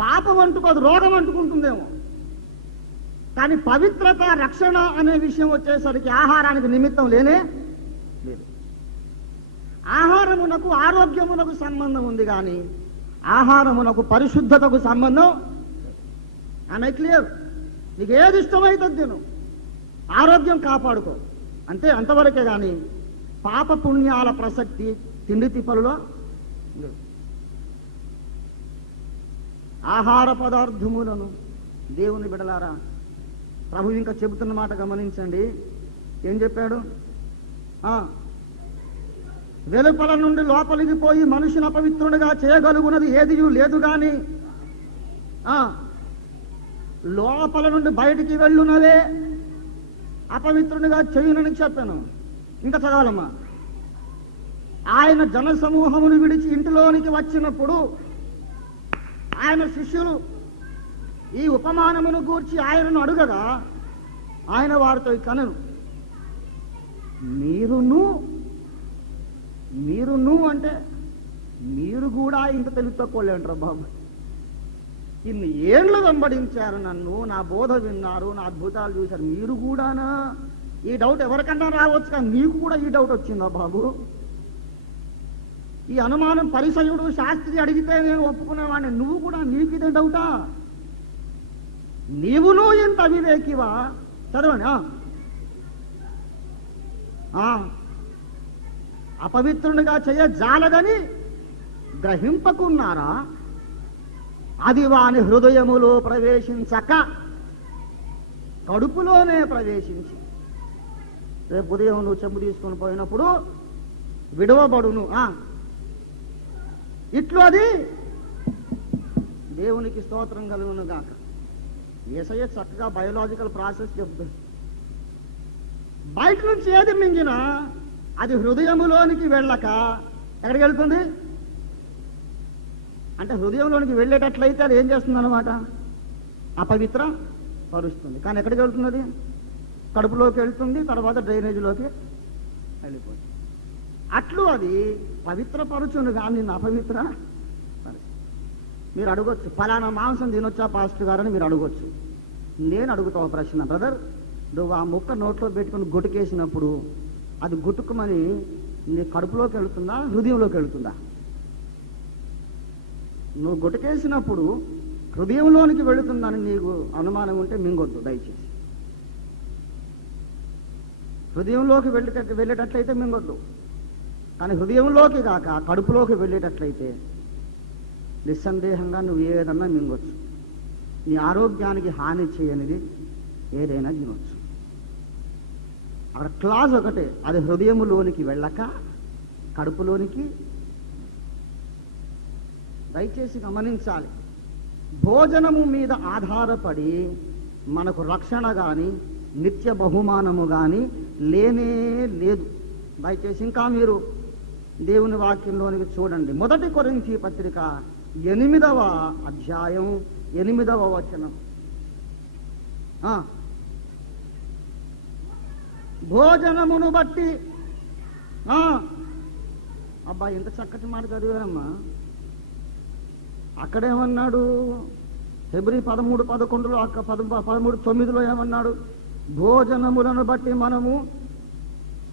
పాపం అంటుకోదు, రోగం అంటుకుంటుందేమో. కానీ పవిత్రత, రక్షణ అనే విషయం వచ్చేసరికి ఆహారానికి నిమిత్తం లేనే లేదు. ఆహారమునకు ఆరోగ్యమునకు సంబంధం ఉంది, కానీ ఆహారమునకు పరిశుద్ధతకు సంబంధం. ఆమె క్లియర్. నీకు ఏది ఇష్టమైతే తిను, ఆరోగ్యం కాపాడుకో, అంతే, అంతవరకే. కానీ పాప పుణ్యాల ప్రసక్తి తిండి తిప్పలులో లేదు. ఆహార పదార్థములను దేవుని బిడలారా, ప్రభు ఇంకా చెబుతున్న మాట గమనించండి. ఏం చెప్పాడు? వెలుపల నుండి లోపలికి పోయి మనిషిని అపవిత్రునిగా చేయగలుగున్నది ఏదియూ లేదు, కానీ లోపల నుండి బయటికి వెళ్ళున్నదే అపవిత్రునిగా చేయునని చెప్పాను. ఇంకా చదవాలమ్మా. ఆయన జన సమూహమును విడిచి ఇంటిలోనికి వచ్చినప్పుడు ఆయన శిష్యులు ఈ ఉపమానమును గూర్చి ఆయనను అడుగగా ఆయన వారితో కనను, మీరును అంటే మీరు కూడా ఇంత తెలివి తక్కువలే అంటారు బాబు. ఇన్ని ఏళ్ళు వెంబడించారు నన్ను, నా బోధ విన్నారు, నా అద్భుతాలు చూశారు, మీరు కూడానా? ఈ డౌట్ ఎవరికన్నా రావచ్చు, కానీ నీకు కూడా ఈ డౌట్ వచ్చిందా బాబు? ఈ అనుమానం పరిసయుడు శాస్త్రి అడిగితే నేను ఒప్పుకునేవాడిని, నువ్వు కూడా నీకు ఇదే డౌటా? నీవును ఇంత అవివేకివా? చదవండి. అపవిత్రునిగా చేయ జాలదని గ్రహింపకున్నారా? అది వాని హృదయములో ప్రవేశించక కడుపులోనే ప్రవేశించి రేపు ఉదయం నువ్వు చెంబు తీసుకొని పోయినప్పుడు విడవబడును. ఇట్లు అది దేవునికి స్తోత్రం కలుగును గాక. యేసయ్య చక్కగా బయోలాజికల్ ప్రాసెస్ చెప్తుంది. బయట నుంచి ఏది మింగినా అది హృదయములోనికి వెళ్ళక ఎక్కడికి వెళ్తుంది అంటే హృదయంలోనికి వెళ్ళేటట్లయితే అది ఏం చేస్తుంది అనమాట, అపవిత్ర పరుస్తుంది. కానీ ఎక్కడికి వెళ్తున్నది, కడుపులోకి వెళ్తుంది, తర్వాత డ్రైనేజీలోకి వెళ్ళిపోతుంది. అట్లు అది పవిత్రపరుచును కానీ నిన్ను అపవిత్ర పరుచు. మీరు అడగొచ్చు, ఫలానా మాంసం తినొచ్చా పాస్టర్ గారని మీరు అడగొచ్చు. నేను అడుగుతా ఒక ప్రశ్న, బ్రదర్, నువ్వు ఆ ముక్క నోట్లో పెట్టుకుని గుట్టుకేసినప్పుడు అది గుట్టుకుమని నీ కడుపులోకి వెళుతుందా, హృదయంలోకి వెళుతుందా? నువ్వు గుట్టకేసినప్పుడు హృదయంలోనికి వెళుతుందని నీకు అనుమానం ఉంటే మింగొద్దు దయచేసి. హృదయంలోకి వెళ్ళేటట్లయితే మింగొద్దు. కానీ హృదయంలోకి కాక కడుపులోకి వెళ్ళేటట్లయితే నిస్సందేహంగా నువ్వు ఏదన్నా మింగొచ్చు. నీ ఆరోగ్యానికి హాని చేయనిది ఏదైనా తినొచ్చు. అక్కడ క్లాజ్ ఒకటే, అది హృదయములోనికి వెళ్ళక కడుపులోనికి. దయచేసి గమనించాలి, భోజనము మీద ఆధారపడి మనకు రక్షణ కానీ నిత్య బహుమానము కానీ లేనే లేదు. దయచేసి ఇంకా మీరు దేవుని వాక్యంలోనికి చూడండి. 1 కొరింథీ పత్రిక 8వ అధ్యాయం 8వ వచనం. భోజనమును బట్టి అబ్బా ఎంత చక్కటి మాట చదివారమ్మా. అక్కడేమన్నాడు, ఫిబ్రవరి 13:11 13:9 ఏమన్నాడు, భోజనములను బట్టి మనము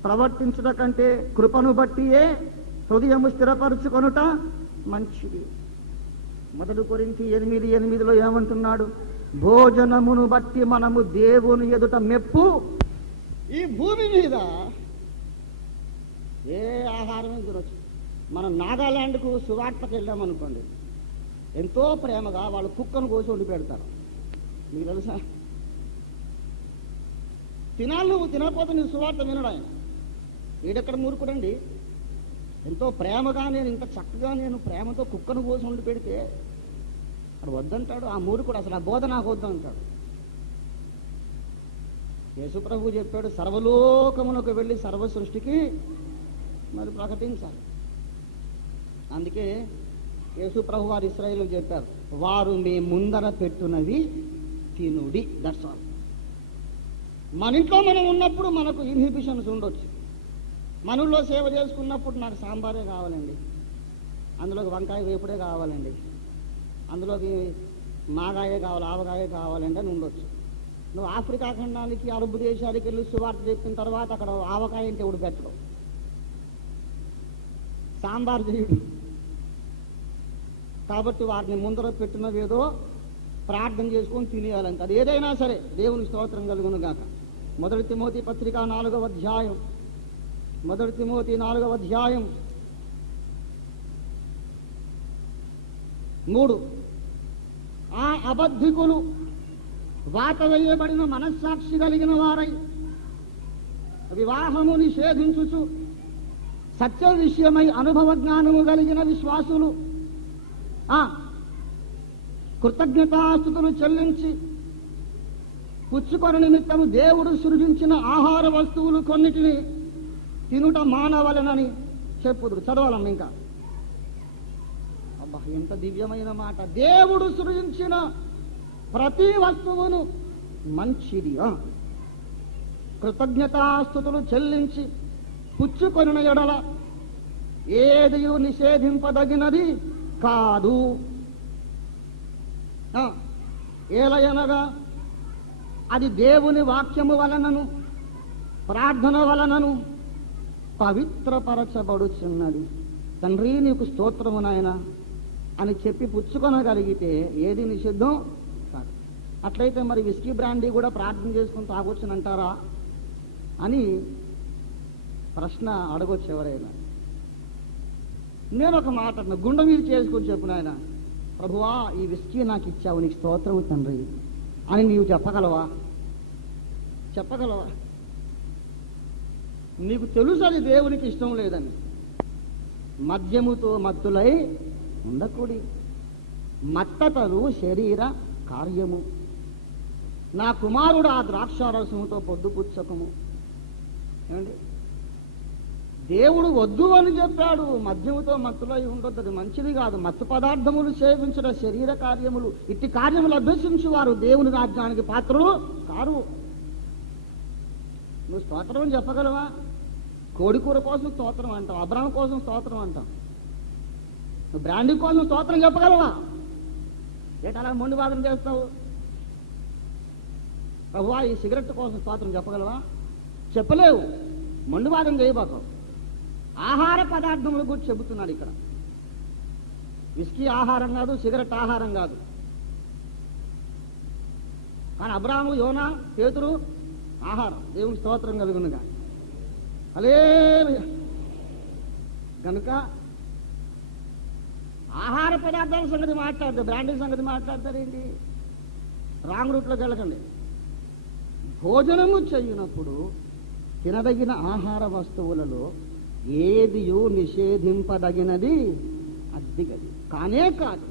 ప్రవర్తించుట కంటే కృపను బట్టియే హృదయము స్థిరపరుచుకొనుట మంచిది. 1 కొరింథీ 8:8 ఏమంటున్నాడు, భోజనమును బట్టి మనము దేవుని ఎదుట మెప్పు. ఈ భూమి మీద ఏ ఆహారమే తినొచ్చు. మనం నాగాలాండ్కు సువార్తకు వెళ్ళామనుకోండి, ఎంతో ప్రేమగా వాళ్ళు కుక్కను కోసి వండి పెడతారు. మీకు తెలుసా? తినాలి, నువ్వు తినకపోతే నీ సువార్త వినడు ఆయన. వీడెక్కడ మూర్ఖుడండి. ఎంతో ప్రేమగా నేను ఇంత చక్కగా నేను ప్రేమతో కుక్కను కోసి వండి పెడితే అక్కడ వద్దంటాడు ఆ మూర్ఖుడు. అసలు ఆ బోధ నాకు వద్దంటాడు. యేసుప్రభు చెప్పాడు, సర్వలోకమునకు వెళ్ళి సర్వ సృష్టికి మరి ప్రకటించాలి. అందుకే యేసుప్రభు వారు ఇశ్రాయేలుకు చెప్పారు, వారు మీ ముందర పెట్టునవి తినుడి. That's all. మన ఇంట్లో మనం ఉన్నప్పుడు మనకు ఇన్హిబిషన్స్ ఉండొచ్చు. మనలో సేవ చేసుకున్నప్పుడు నాకు సాంబారే కావాలండి, అందులోకి వంకాయ వేపుడే కావాలండి, అందులోకి మాగాయే కావాలి, ఆవగాయే కావాలండి అని ఉండొచ్చు. నువ్వు ఆఫ్రికా ఖండానికి అరబ్ దేశాలకు వెళ్ళి సువార్త చెప్పిన తర్వాత అక్కడ ఆవకాయ అంటే ఎవడు పెట్టడు, సాంబార్ చేయుడు. కాబట్టి వారిని ముందర పెట్టినవేదో ప్రార్థన చేసుకొని తినేయాలంట. అది ఏదైనా సరే దేవుని స్తోత్రం కలుగును గాక. 1 తిమోతి పత్రిక 4వ అధ్యాయం 1 తిమోతి 4వ అధ్యాయం 3. ఆ అబద్ధికులు వాత వేయబడిన మనస్సాక్షి కలిగిన వారై వివాహము నిషేధించుచు సత్య విషయమై అనుభవ జ్ఞానము కలిగిన విశ్వాసులు కృతజ్ఞతాస్తుతులు చెల్లించి పుచ్చుకొని నిమిత్తము దేవుడు సృజించిన ఆహార వస్తువులు కొన్నిటిని తినుట మానవలనని చెప్పుదురు. చదవాలమ్మ ఇంకా. అబ్బా ఎంత దివ్యమైన మాట. దేవుడు సృజించిన ప్రతి వస్తువును మంచిది, కృతజ్ఞతాస్తుతులు చెల్లించి పుచ్చుకొనిన ఎడల ఏది నిషేధింపదగినది కాదు. ఏలయనగా అది దేవుని వాక్యము వలనను ప్రార్థన వలనను పవిత్రపరచబడుచున్నది. తండ్రి నీకు స్తోత్రము నాయన అని చెప్పి పుచ్చుకొనగలిగితే ఏది నిషిద్ధం కాదు. అట్లయితే మరి విస్కీ బ్రాండీ కూడా ప్రార్థన చేసుకుని తాగొచ్చునంటారా అని ప్రశ్న అడగొచ్చు ఎవరైనా. నేను ఒక మాట గుండె మీద చేసుకుని చెప్పు నాయన, ప్రభువా ఈ విస్కీ నాకు ఇచ్చావు, నీకు స్తోత్రము తండ్రి అని నీవు చెప్పగలవా? చెప్పగలవా? నీకు తెలుసు అది దేవునికి ఇష్టం లేదని. మద్యముతో మత్తులై ఉండకూడి, మత్తతలు శరీర కార్యము. నా కుమారుడు ఆ ద్రాక్షారసముతో పొద్దుపుచ్చకము. ఏమండి, దేవుడు వద్దు అని చెప్పాడు. మద్యముతో మత్తులై ఉండొద్దు, అది మంచిది కాదు. మత్తు పదార్థములు సేవించడం శరీర కార్యములు. ఇట్టి కార్యములు అభ్యసించు వారు దేవుని రాజ్యానికి పాత్రులు కారు. నువ్వు స్తోత్రం అని చెప్పగలవా? కోడికూర కోసం స్తోత్రం అంటావు, అబ్రాహం కోసం స్తోత్రం అంటావు. నువ్వు బ్రాండీ కోసం స్తోత్రం చెప్పగలవా? ఏంటి అలా మొండి వాదన చేస్తావు? ప్రభువా ఈ సిగరెట్ కోసం స్తోత్రం చెప్పగలవా? చెప్పలేవు. మొండి వాదన చేయబాకు. ఆహార పదార్థముల గురించి చెబుతున్నాడు ఇక్కడ. విస్కీ ఆహారం కాదు, సిగరెట్ ఆహారం కాదు. కానీ అబ్రాహము, యోనా, పేతురు ఆహారం. దేవుని స్తోత్రం కలుగునుగా. హల్లెలూయా. కనుక ఆహార పదార్థాల సంగతి మాట్లాడతారు, బ్రాండీ సంగతి మాట్లాడతారేంటి? రాంగ్ రూట్లోకి వెళ్ళకండి. భోజనము చేయునప్పుడు తినదగిన ఆహార వస్తువులలో ఏదియు నిషేధింపదగినది అద్దిగది కానే కాదు.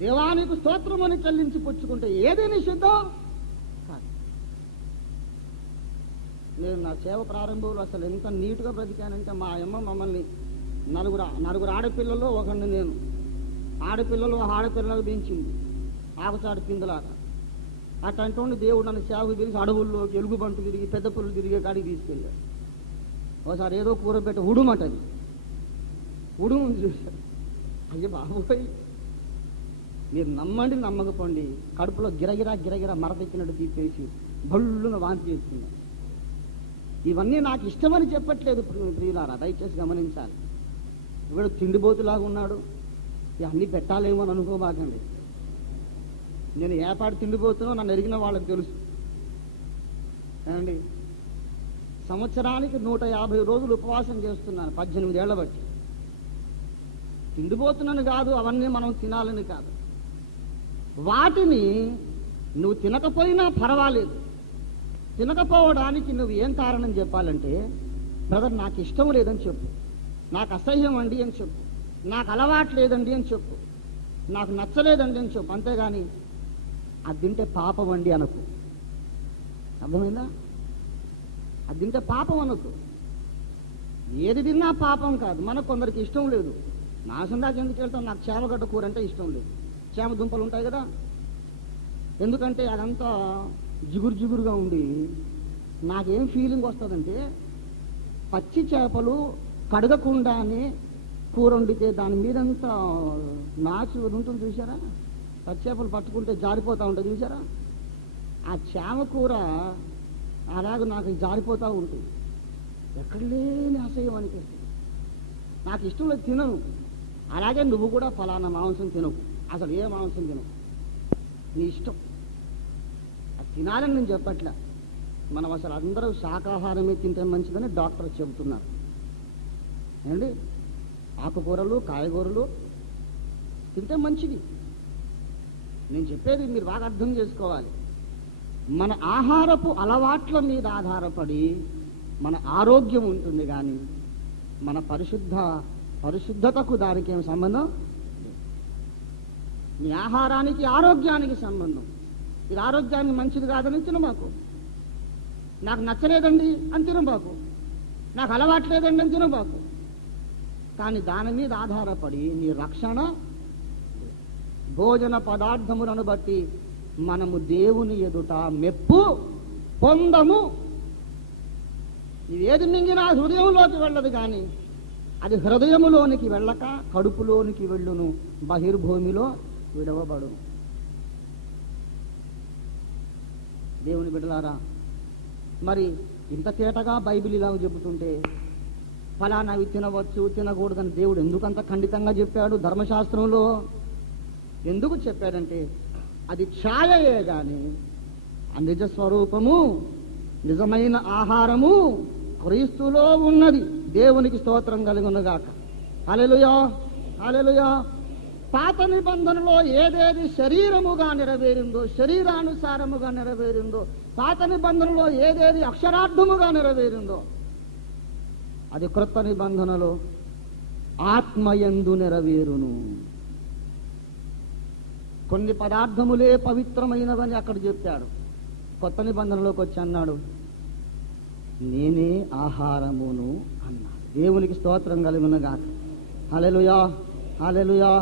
దేవానికి స్తోత్రమని చెల్లించి పుచ్చుకుంటే ఏది నిషిద్ధం కాదు. నేను నా సేవ ప్రారంభంలో అసలు ఎంత నీట్గా బ్రతికానంటే, మా అమ్మ మమ్మల్ని నలుగురు ఆడపిల్లలు ఒకరిని నేను ఆడపిల్లలకు పెంచింది ఆకుచాడు కిందలాగా. అట్లాంటి దేవుడు నన్ను సేవకు తిరిగి అడవుల్లోకి ఎలుగుబంటు తిరిగి పెద్ద పుల్లు తిరిగే కాడికి తీసుకెళ్ళాడు. ఒకసారి ఏదో కూర పెట్టి ఉడుమంటది, ఉడుము చూశాడు. అయ్యో బాబోయ్, మీరు నమ్మండి నమ్మకపోండి, కడుపులో గిరగిరా మరదెక్కినట్టు తీపేసి బళ్ళున వాంతి చేస్తున్నా. ఇవన్నీ నాకు ఇష్టమని చెప్పట్లేదు ప్రియులారా, దయచేసి గమనించాలి. ఇప్పుడు తిండిపోతులాగా ఉన్నాడు, ఇవన్నీ పెట్టాలేమో అని అనుకోబాకండి. నేను ఏపాటి తిండిపోతున్నా నన్ను ఎరిగిన వాళ్ళకి తెలుసు. ఏమండి, సంవత్సరానికి 150 రోజులు ఉపవాసం చేస్తున్నాను 18 ఏళ్ల బట్టి. తిండిపోతున్నాను కాదు, అవన్నీ మనం తినాలని కాదు. వాటిని నువ్వు తినకపోయినా పర్వాలేదు. తినకపోవడానికి నువ్వు ఏం కారణం చెప్పాలంటే, బ్రదర్ నాకు ఇష్టం లేదని చెప్పు, నాకు అసహ్యం అండి అని చెప్పు, నాకు అలవాటు లేదండి అని చెప్పు, నాకు నచ్చలేదండి అని చెప్పు. అంతేగాని అది తింటే పాపం అండి అనకు. అర్థమైందా? అది తింటే పాపం అనకు. ఏది తిన్నా పాపం కాదు. మనకు కొందరికి ఇష్టం లేదు. నాశనం దాకా ఎందుకు వెళ్తాం? నాకు చేమగడ్డ కూర అంటే ఇష్టం లేదు. చేమ దుంపలు ఉంటాయి కదా, ఎందుకంటే అదంతా జిగురుగా ఉండి నాకేం ఫీలింగ్ వస్తుందంటే, పచ్చి చేపలు కడగకుండానే కూర వండితే దాని మీదంతా నాచు ఉంటుంది చూసారా? పచ్చి చేపలు పట్టుకుంటే జారిపోతూ ఉంటుంది చూసారా? ఆ చేమ కూర అలాగ నాకు జారిపోతూ ఉంటుంది. ఎక్కడ లేని అసహ్యం అనిపిస్తుంది. నాకు ఇష్టం లేదు, తినను. అలాగే నువ్వు కూడా ఫలానా మాంసం తినవు, అసలు ఏ మాంసం తినవు, నీ ఇష్టం. అది తినాలని నేను చెప్పట్లే. మనం అసలు అందరూ శాకాహారమే తింటే మంచిదని డాక్టర్ చెబుతున్నారు. ఏమండి, ఆకుకూరలు కాయగూరలు తింటే మంచిది. నేను చెప్పేది మీరు బాగా అర్థం చేసుకోవాలి. మన ఆహారపు అలవాట్ల మీద ఆధారపడి మన ఆరోగ్యం ఉంటుంది, కానీ మన పరిశుద్ధతకు దానికి ఏం సంబంధం? నీ ఆహారానికి ఆరోగ్యానికి సంబంధం. ఇది ఆరోగ్యానికి మంచిది కాదని తినబాకు. నాకు నచ్చలేదండి అని తినబాకు, నాకు అలవాట్లేదండి అని తినబాకు. కానీ దాని మీద ఆధారపడి నీ రక్షణ. భోజన పదార్థములను బట్టి మనము దేవుని ఎదుట మెప్పు పొందము. ఇదేది మింగినా హృదయంలోకి వెళ్ళదు, కానీ అది హృదయములోనికి వెళ్ళక కడుపులోనికి వెళ్ళును, బహిర్భూమిలో విడవబడును. దేవుని బిడ్డలారా, మరి ఇంత తేటగా బైబిల్ ఇలా చెబుతుంటే ఫలానావి తినవచ్చు తినకూడదని దేవుడు ఎందుకంత ఖండితంగా చెప్పాడు? ధర్మశాస్త్రంలో ఎందుకు చెప్పాడంటే, అది ఛాయయే గాని ఆ నిజ స్వరూపము, నిజమైన ఆహారము క్రీస్తులో ఉన్నది. దేవునికి స్తోత్రం కలుగునుగాక. హల్లెలూయా, హల్లెలూయా. పాత నిబంధనలో ఏదేది శరీరముగా నెరవేరిందో, శరీరానుసారముగా నెరవేరిందో, పాత నిబంధనలో ఏదేది అక్షరార్థముగా నెరవేరిందో, అది క్రొత్త నిబంధనలో ఆత్మయందు నెరవేరును. కొన్ని పదార్థములే పవిత్రమైనవని అక్కడ చెప్పాడు. కొత్త నిబంధనలోకి వచ్చి అన్నాడు, నేనే ఆహారమును అన్నాడు. దేవునికి స్తోత్రం కలుగునుగాక. హల్లెలూయా, హల్లెలూయా.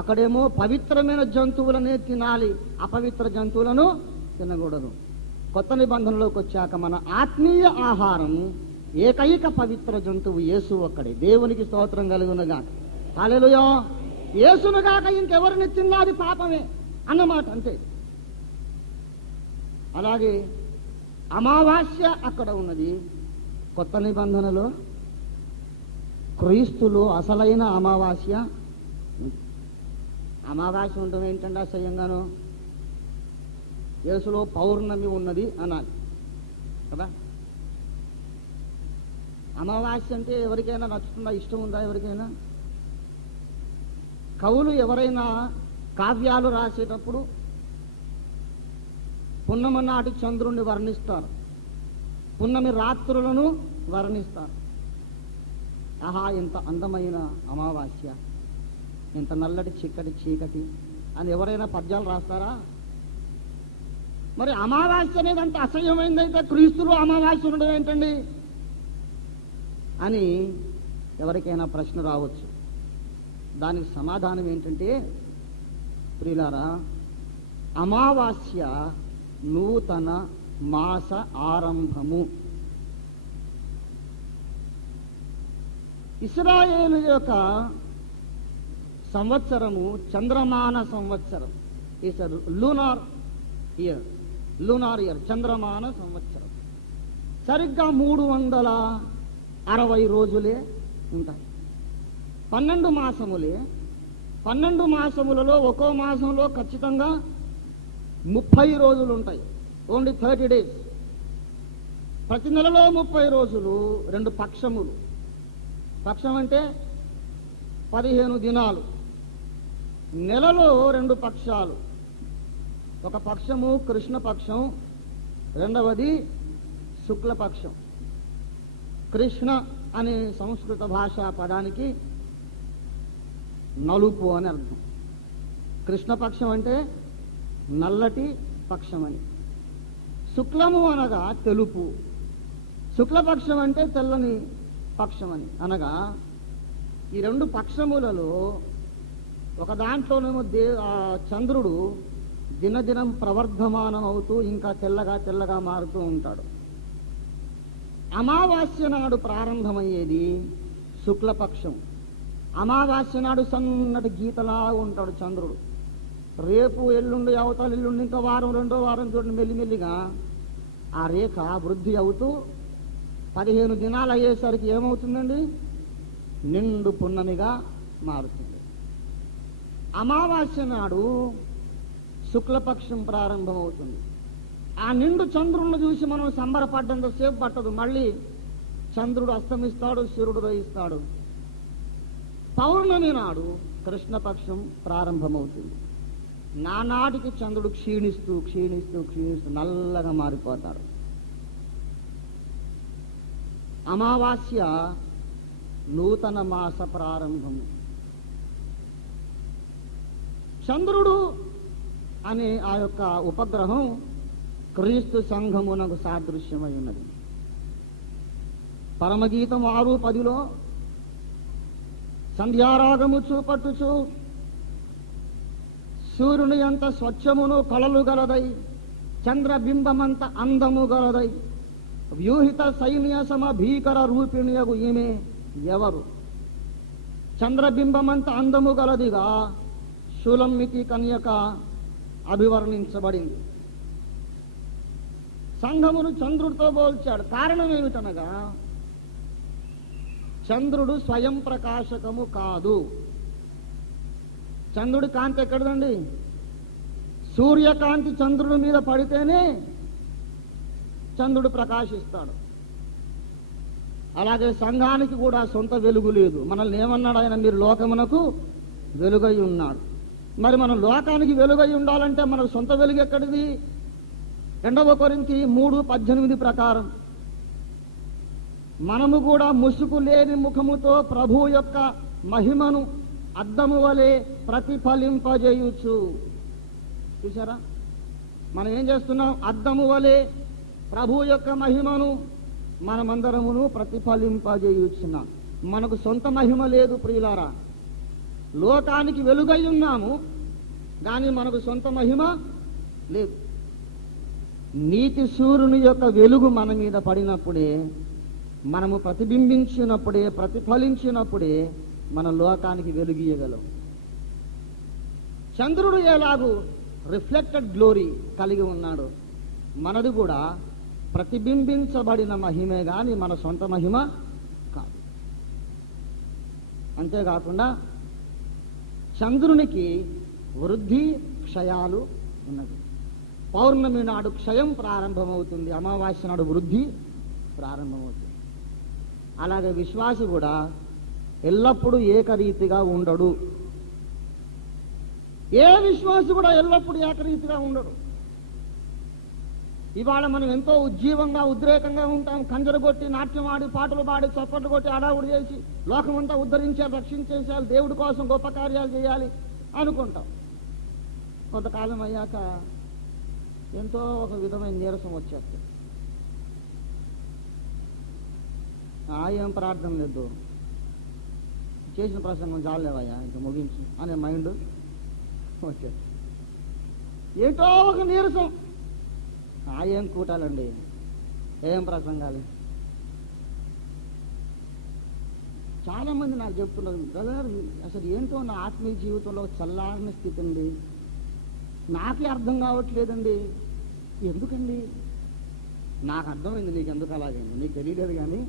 అక్కడేమో పవిత్రమైన జంతువులనే తినాలి, అపవిత్ర జంతువులను తినకూడదు. కొత్త నిబంధనలోకి వచ్చాక మన ఆత్మీయ ఆహారం ఏకైక పవిత్ర జంతువు యేసు ఒక్కడే. దేవునికి స్తోత్రం కలుగునుగాక. హల్లెలూయా. యేసును గాక ఇంకెవరిని తిన్నది పాపమే అన్నమాట, అంతే. అలాగే అమావాస్య అక్కడ ఉన్నది. కొత్త నిబంధనలో క్రీస్తులో అసలైన అమావాస్య ఉండడం ఏంటంటే అసహ్యంగాను. యేసులో పౌర్ణమి ఉన్నది అనాలి కదా. అమావాస్య అంటే ఎవరికైనా నచ్చుతుందా? ఇష్టం ఉందా ఎవరికైనా? కవులు ఎవరైనా కావ్యాలు రాసేటప్పుడు పున్నమి నాటి చంద్రుణ్ణి వర్ణిస్తారు, పున్నమి రాత్రులను వర్ణిస్తారు. ఆహా, ఎంత అందమైన అమావాస్య, ఎంత నల్లటి చిక్కటి చీకటి అని ఎవరైనా పద్యాలు రాస్తారా? మరి అమావాస్య అనేది అంత అసహ్యమైందైతే క్రీస్తులో అమావాస్య ఉండడం ఏంటండి అని ఎవరికైనా ప్రశ్న రావచ్చు. దానికి సమాధానం ఏంటంటే, ప్రియులారా, అమావాస్య నూతన మాస ఆరంభము. ఇశ్రాయేలు యొక్క సంవత్సరము చంద్రమాన సంవత్సరం. ఇట్స్ లూనార్ ఇయర్, చంద్రమాన సంవత్సరం. సరిగ్గా 360 రోజులే ఉంటాయి. 12 మాసములే. 12 మాసములలో ఒక్కో మాసంలో ఖచ్చితంగా 30 రోజులు ఉంటాయి. Only 30 days. ప్రతి నెలలో 30 రోజులు, 2 పక్షములు. పక్షం అంటే 15 దినాలు. నెలలో 2 పక్షాలు. ఒక పక్షము కృష్ణపక్షం, రెండవది శుక్లపక్షం. కృష్ణ అనే సంస్కృత భాషా పదానికి నలుపు అని అర్థం. కృష్ణపక్షం అంటే నల్లటి పక్షం అని. శుక్లము అనగా తెలుపు. శుక్లపక్షం అంటే తెల్లని పక్షం అని. అనగా ఈ 2 పక్షములలో ఒక దాంట్లోనేమో చంద్రుడు దినదినం ప్రవర్ధమానం అవుతూ ఇంకా తెల్లగా మారుతూ ఉంటాడు. అమావాస్య నాడు ప్రారంభమయ్యేది శుక్లపక్షం. అమావాస్య నాడు సన్నటి గీతలా ఉంటాడు చంద్రుడు. రేపు ఎల్లుండి అవతల ఎల్లుండి ఇంకా వారం, 2వ వారం చూడండి, మెల్లిమెల్లిగా ఆ రేఖ వృద్ధి అవుతూ 15 దినాలు అయ్యేసరికి ఏమవుతుందండి? నిండు పున్నమిగా మారుతుంది. అమావాస్య నాడు శుక్లపక్షం ప్రారంభమవుతుంది. ఆ నిండు చంద్రుడిని చూసి మనం సంబరపడ్డంతసేపు పట్టదు. మళ్ళీ చంద్రుడు అస్తమిస్తాడు, సూర్యుడు ఉదయిస్తాడు. పౌర్ణమి నాడు కృష్ణపక్షం ప్రారంభమవుతుంది. నానాటికి చంద్రుడు క్షీణిస్తూ నల్లగా మారిపోతాడు. అమావాస్య నూతన మాస ప్రారంభము. చంద్రుడు అనే ఆ యొక్క ఉపగ్రహం క్రీస్తు సంఘమునకు సాదృశ్యమై ఉన్నది. పరమగీతం 6:10 సంధ్యారాగము చూపట్టుచు సూర్యుని అంత స్వచ్ఛమును కళలు గలదై, చంద్రబింబమంత అందము గలదై, వ్యూహిత సైన్య సమ భీకర రూపిణియగు ఈమె ఎవరు? చంద్రబింబమంత అందము గలదిగా షూలమ్మితి కన్యక అభివర్ణించబడింది. సంఘమును చంద్రుడితో పోల్చాడు. కారణం ఏమిటనగా, చంద్రుడు స్వయం ప్రకాశకము కాదు. చంద్రుడి కాంతి ఎక్కడదండి? సూర్యకాంతి చంద్రుడి మీద పడితేనే చంద్రుడు ప్రకాశిస్తాడు. అలాగే సంఘానికి కూడా సొంత వెలుగు లేదు. మనల్ని ఏమన్నాడు ఆయన? మీరు లోకమునకు వెలుగై ఉన్నాడు. మరి మనం లోకానికి వెలుగై ఉండాలంటే మనకు సొంత వెలుగు ఎక్కడిది? 2 కొరింథీ 3:18 ప్రకారం మనము కూడా ముసుగు లేని ముఖముతో ప్రభు యొక్క మహిమను అద్దము వలె ప్రతిఫలింపజేయుచు. చూసారా, మనం ఏం చేస్తున్నాం? అద్దము వలె ప్రభు యొక్క మహిమను మనమందరమును ప్రతిఫలింపజేయుచున్నాం. మనకు సొంత మహిమ లేదు ప్రియులారా. లోకానికి వెలుగై ఉన్నాము, కానీ మనకు సొంత మహిమ లేదు. నీతి సూర్యుని యొక్క వెలుగు మన మీద పడినప్పుడే, మనము ప్రతిబింబించినప్పుడే, ప్రతిఫలించినప్పుడే మన లోకానికి వెలుగియగలం. చంద్రుడు ఎలాగూ రిఫ్లెక్టెడ్ గ్లోరీ కలిగి ఉన్నాడు, మనది కూడా ప్రతిబింబించబడిన మహిమే గాని మన సొంత మహిమ కాదు. అంతేకాకుండా చంద్రునికి వృద్ధి క్షయాలు ఉన్నది. పౌర్ణమి నాడు క్షయం ప్రారంభమవుతుంది, అమావాస్య నాడు వృద్ధి ప్రారంభమవుతుంది. అలాగే విశ్వాసి కూడా ఎల్లప్పుడూ ఏకరీతిగా ఉండడు. ఏ విశ్వాసి కూడా ఎల్లప్పుడూ ఏకరీతిగా ఉండడు. ఇవాళ మనం ఎంతో ఉజ్జీవంగా ఉద్రేకంగా ఉంటాం. కంజరు కొట్టి, నాట్యం ఆడి, పాటలు పాడి, చప్పట్లు కొట్టి, అడావుడు చేసి లోకమంతా ఉద్ధరించాలి, రక్షించేసేయాలి, దేవుడి కోసం గొప్ప కార్యాలు చేయాలి అనుకుంటాం. కొంతకాలం అయ్యాక ఎంతో ఒక విధమైన నీరసం వచ్చేస్తుంది. ఏం ప్రార్థన లేదు, చేసిన ప్రసంగం చాలేవయ్యా, ఇంకా ముగించు అనే మైండ్ వచ్చేది. ఏంటో ఒక నీరసం. ఏం కూటాలండి, ఏం ప్రసంగాలు. చాలా మంది నాకు చెప్తున్నారు, బ్రదర్ అసలు ఏంటో నా ఆత్మీయ జీవితంలో చల్లారని స్థితి ఉంది, నాకే అర్థం కావట్లేదండి. ఎందుకండి? నాకు అర్థమైంది, నీకు ఎందుకు అలాగైంది నీకు తెలియలేదు. కానీ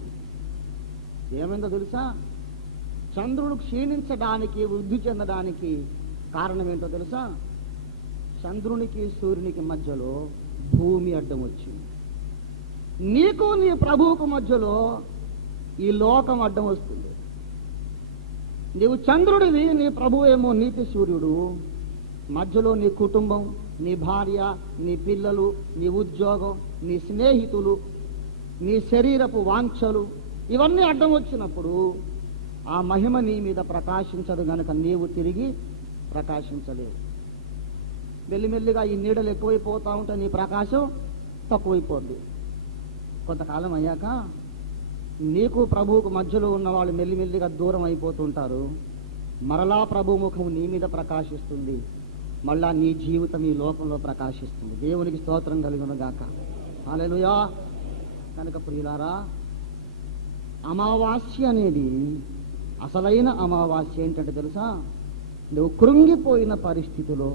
ఏమైందో తెలుసా? చంద్రుడు క్షీణించడానికి, వృద్ధి చెందడానికి కారణం ఏంటో తెలుసా? చంద్రునికి సూర్యునికి మధ్యలో భూమి అడ్డం వచ్చింది. నీకు నీ ప్రభువుకు మధ్యలో ఈ లోకం అడ్డం వస్తుంది. నీవు చంద్రుడివి, నీ ప్రభువు ఏమో నీతి సూర్యుడు. మధ్యలో నీ కుటుంబం, నీ భార్య, నీ పిల్లలు, నీ ఉద్యోగం, నీ స్నేహితులు, నీ శరీరపు వాంఛలు ఇవన్నీ అడ్డం వచ్చినప్పుడు ఆ మహిమ నీ మీద ప్రకాశించదు గనక నీవు తిరిగి ప్రకాశించలేవు. మెల్లిమెల్లిగా ఈ నీడలు ఎక్కువైపోతూ ఉంటే నీ ప్రకాశం తక్కువైపోద్ది. కొంతకాలం అయ్యాక నీకు ప్రభువుకు మధ్యలో ఉన్న వాళ్ళు మెల్లిమెల్లిగా దూరం అయిపోతుంటారు. మరలా ప్రభు ముఖం నీ మీద ప్రకాశిస్తుంది. మళ్ళా నీ జీవితం ఈ లోకంలో ప్రకాశిస్తుంది. దేవునికి స్తోత్రం కలుగునుగాక. హల్లెలూయా. కనుక ప్రియులారా, అమావాస్య అనేది అసలైన అమావాస్య ఏంటంటే తెలుసా? నువ్వు కృంగిపోయిన పరిస్థితిలో,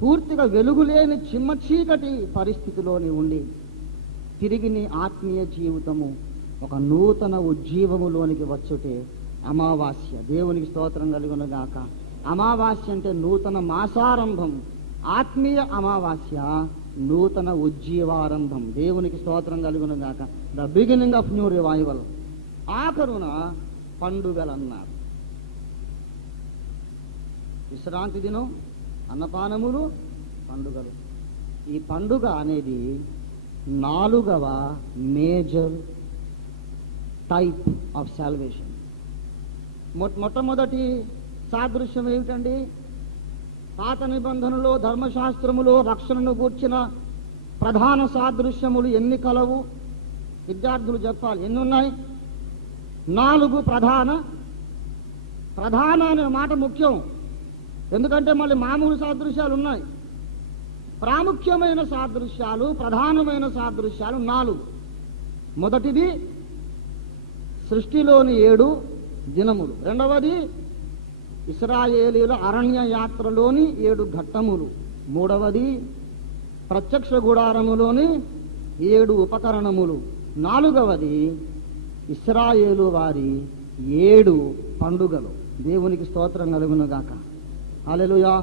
పూర్తిగా వెలుగులేని చిమ్మ చీకటి పరిస్థితిలో నీ ఉండి తిరిగి నీ ఆత్మీయ జీవితము ఒక నూతన ఉజ్జీవములోనికి వచ్చుటే అమావాస్య. దేవునికి స్తోత్రం కలుగునుగాక. అమావాస్య అంటే నూతన మాసారంభం, ఆత్మీయ అమావాస్య నూతన ఉజ్జీవారంభం. దేవునికి స్తోత్రం కలుగునుగాక. The beginning of new revival. ఆఖరున పండుగలన్నారు. విశ్రాంతి దినం, అన్నపానములు, పండుగలు. ఈ పండుగ అనేది 4వ మేజర్ టైప్ ఆఫ్ సాల్వేషన్. మొట్టమొదటి సాదృశ్యం ఏమిటండి? పాత నిబంధనలో, ధర్మశాస్త్రములో రక్షణను గూర్చిన ప్రధాన సాదృశ్యములు ఎన్ని కలవు? విద్యార్థులు చెప్పాలి. ఎన్ని ఉన్నాయి? 4 ప్రధాన అనే మాట ముఖ్యం. ఎందుకంటే మళ్ళీ మామూలు సాదృశ్యాలు ఉన్నాయి. ప్రాముఖ్యమైన సాదృశ్యాలు, ప్రధానమైన సాదృశ్యాలు 4. మొదటిది సృష్టిలోని 7 దినములు. రెండవది ఇశ్రాయేలీయుల అరణ్య యాత్రలోని 7 ఘట్టములు. మూడవది ప్రత్యక్ష గుడారములోని 7 ఉపకరణములు. 4వది ఇశ్రాయేలు వారి 7 పండుగలు. దేవునికి స్తోత్రం కలుగునుగాక. హల్లెలూయా,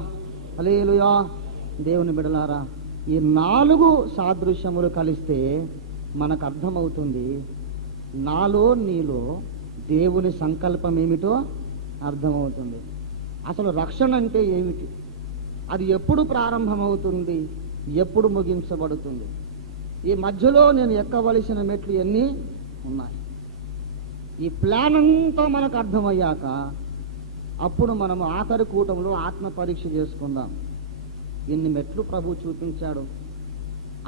హల్లెలూయా. దేవుని బిడ్డలారా, ఈ 4 సాదృశ్యములు కలిస్తే మనకు అర్థమవుతుంది నాలో నీలో దేవుని సంకల్పం ఏమిటో అర్థమవుతుంది. అసలు రక్షణ అంటే ఏమిటి, అది ఎప్పుడు ప్రారంభమవుతుంది, ఎప్పుడు ముగించబడుతుంది, ఈ మధ్యలో నేను ఎక్కవలసిన మెట్లు ఎన్ని ఉన్నాయి, ఈ ప్లాన్ అంతా మనకు అర్థమయ్యాక అప్పుడు మనము ఆఖరి కూటంలో ఆత్మ పరీక్ష చేసుకుందాం. ఇన్ని మెట్లు ప్రభు చూపించాడు,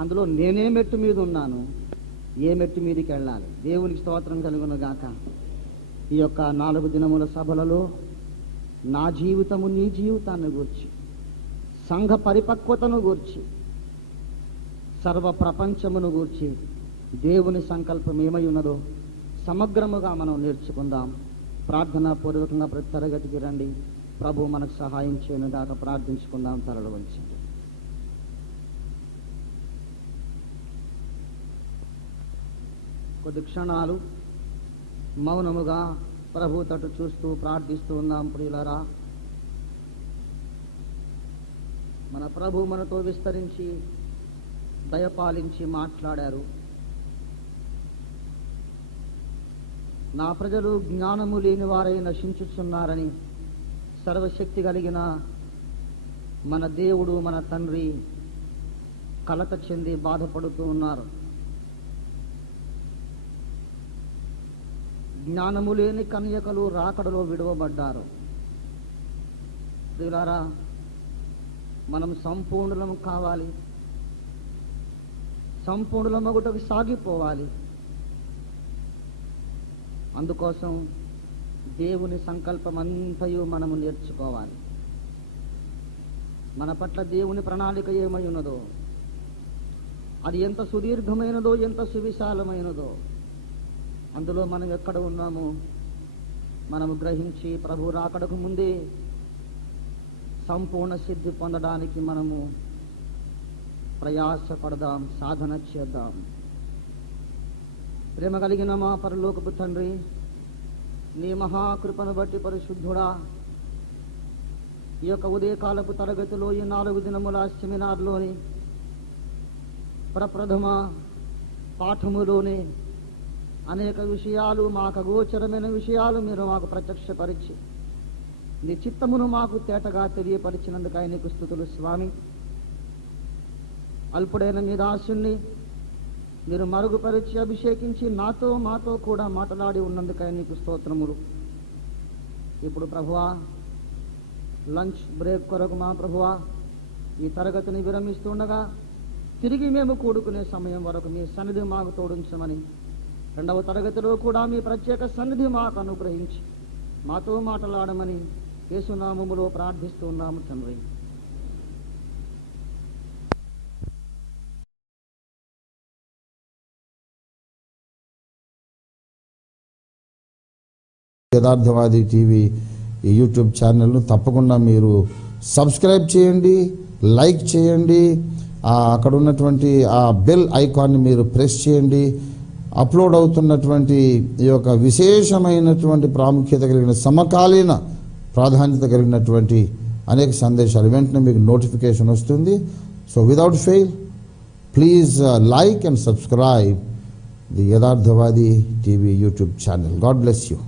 అందులో నేనే మెట్టు మీద ఉన్నాను, ఏ మెట్టు మీదకి వెళ్ళాలి. దేవునికి స్తోత్రం కలుగును గాక. ఈ యొక్క 4 దినముల సభలలో నా జీవితము నీ జీవితాన్ని గూర్చి, సంఘ పరిపక్వతను గూర్చి, సర్వ ప్రపంచమును గూర్చి దేవుని సంకల్పం ఏమై ఉన్నదో సమగ్రముగా మనం నేర్చుకుందాం. ప్రార్థనా పూర్వకంగా ప్రతి తరగతికి రండి. ప్రభు మనకు సహాయం చేయను గాక. ప్రార్థించుకుందాం. తలలు వంచండి. కొద్ది క్షణాలు మౌనముగా ప్రభు తట్టు చూస్తూ ప్రార్థిస్తూ ఉన్నాం. ప్రియులారా, మన ప్రభు మనతో విస్తరించి దయపాలించి మాట్లాడారు. నా ప్రజలు జ్ఞానము లేని వారై నశించుచున్నారని సర్వశక్తి కలిగిన మన దేవుడు, మన తండ్రి కలత చెంది బాధపడుతూ ఉన్నారు. జ్ఞానము లేని కన్యకలు రాకడలో విడువబడ్డారు. ప్రియులారా, మనం సంపూర్ణులం కావాలి, సంపూర్ణులమగుటకు సాగిపోవాలి. అందుకోసం దేవుని సంకల్పం అంతయు మనము నేర్చుకోవాలి. మన పట్ల దేవుని ప్రణాళిక ఏమై ఉన్నదో, అది ఎంత సుదీర్ఘమైనదో, ఎంత సువిశాలమైనదో, అందులో మనం ఎక్కడ ఉన్నామో మనము గ్రహించి ప్రభు రాకడకు ముందే సంపూర్ణ సిద్ధి పొందడానికి మనము ప్రయాసపడదాం, సాధన చేద్దాం. ప్రేమ కలిగిన మా పరలోకపు తండ్రి, నీ మహాకృపను బట్టి పరిశుద్ధుడా, ఈ యొక్క ఉదయకాలపు తరగతిలో ఈ 4 దినముల సెమినార్లోని ప్రప్రథమ పాఠములోనే అనేక విషయాలు, మాకు అగోచరమైన విషయాలు మీరు మాకు ప్రత్యక్షపరిచి నీ చిత్తమును మాకు తేటగా తెలియపరిచినందుకు నీకు స్తుతులు స్వామి. అల్పుడైన మీ దాసుని మీరు మరుగుపరిచి అభిషేకించి మాతో కూడా మాట్లాడి ఉన్నందుకై నీకు స్తోత్రములు. ఇప్పుడు ప్రభువా, లంచ్ బ్రేక్ కొరకు మా ప్రభువా ఈ తరగతిని విరమిస్తుండగా తిరిగి మేము కూడుకునే సమయం వరకు మీ సన్నిధి మాకు తోడించమని, 2వ తరగతిలో కూడా మీ ప్రత్యేక సన్నిధి మాకు అనుగ్రహించి మాతో మాట్లాడమని యేసునామములో ప్రార్థిస్తున్నాము తండ్రి. యథార్థవాది టీవీ ఈ యూట్యూబ్ ఛానల్ను తప్పకుండా మీరు సబ్స్క్రైబ్ చేయండి, లైక్ చేయండి, అక్కడ ఉన్నటువంటి ఆ బెల్ ఐకాన్ని మీరు ప్రెస్ చేయండి. అప్లోడ్ అవుతున్నటువంటి ఈ యొక్క విశేషమైనటువంటి ప్రాముఖ్యత కలిగిన, సమకాలీన ప్రాధాన్యత కలిగినటువంటి అనేక సందేశాలు వెంటనే మీకు నోటిఫికేషన్ వస్తుంది. So without fail please like and subscribe the Yatharthavadi TV YouTube channel. God bless you.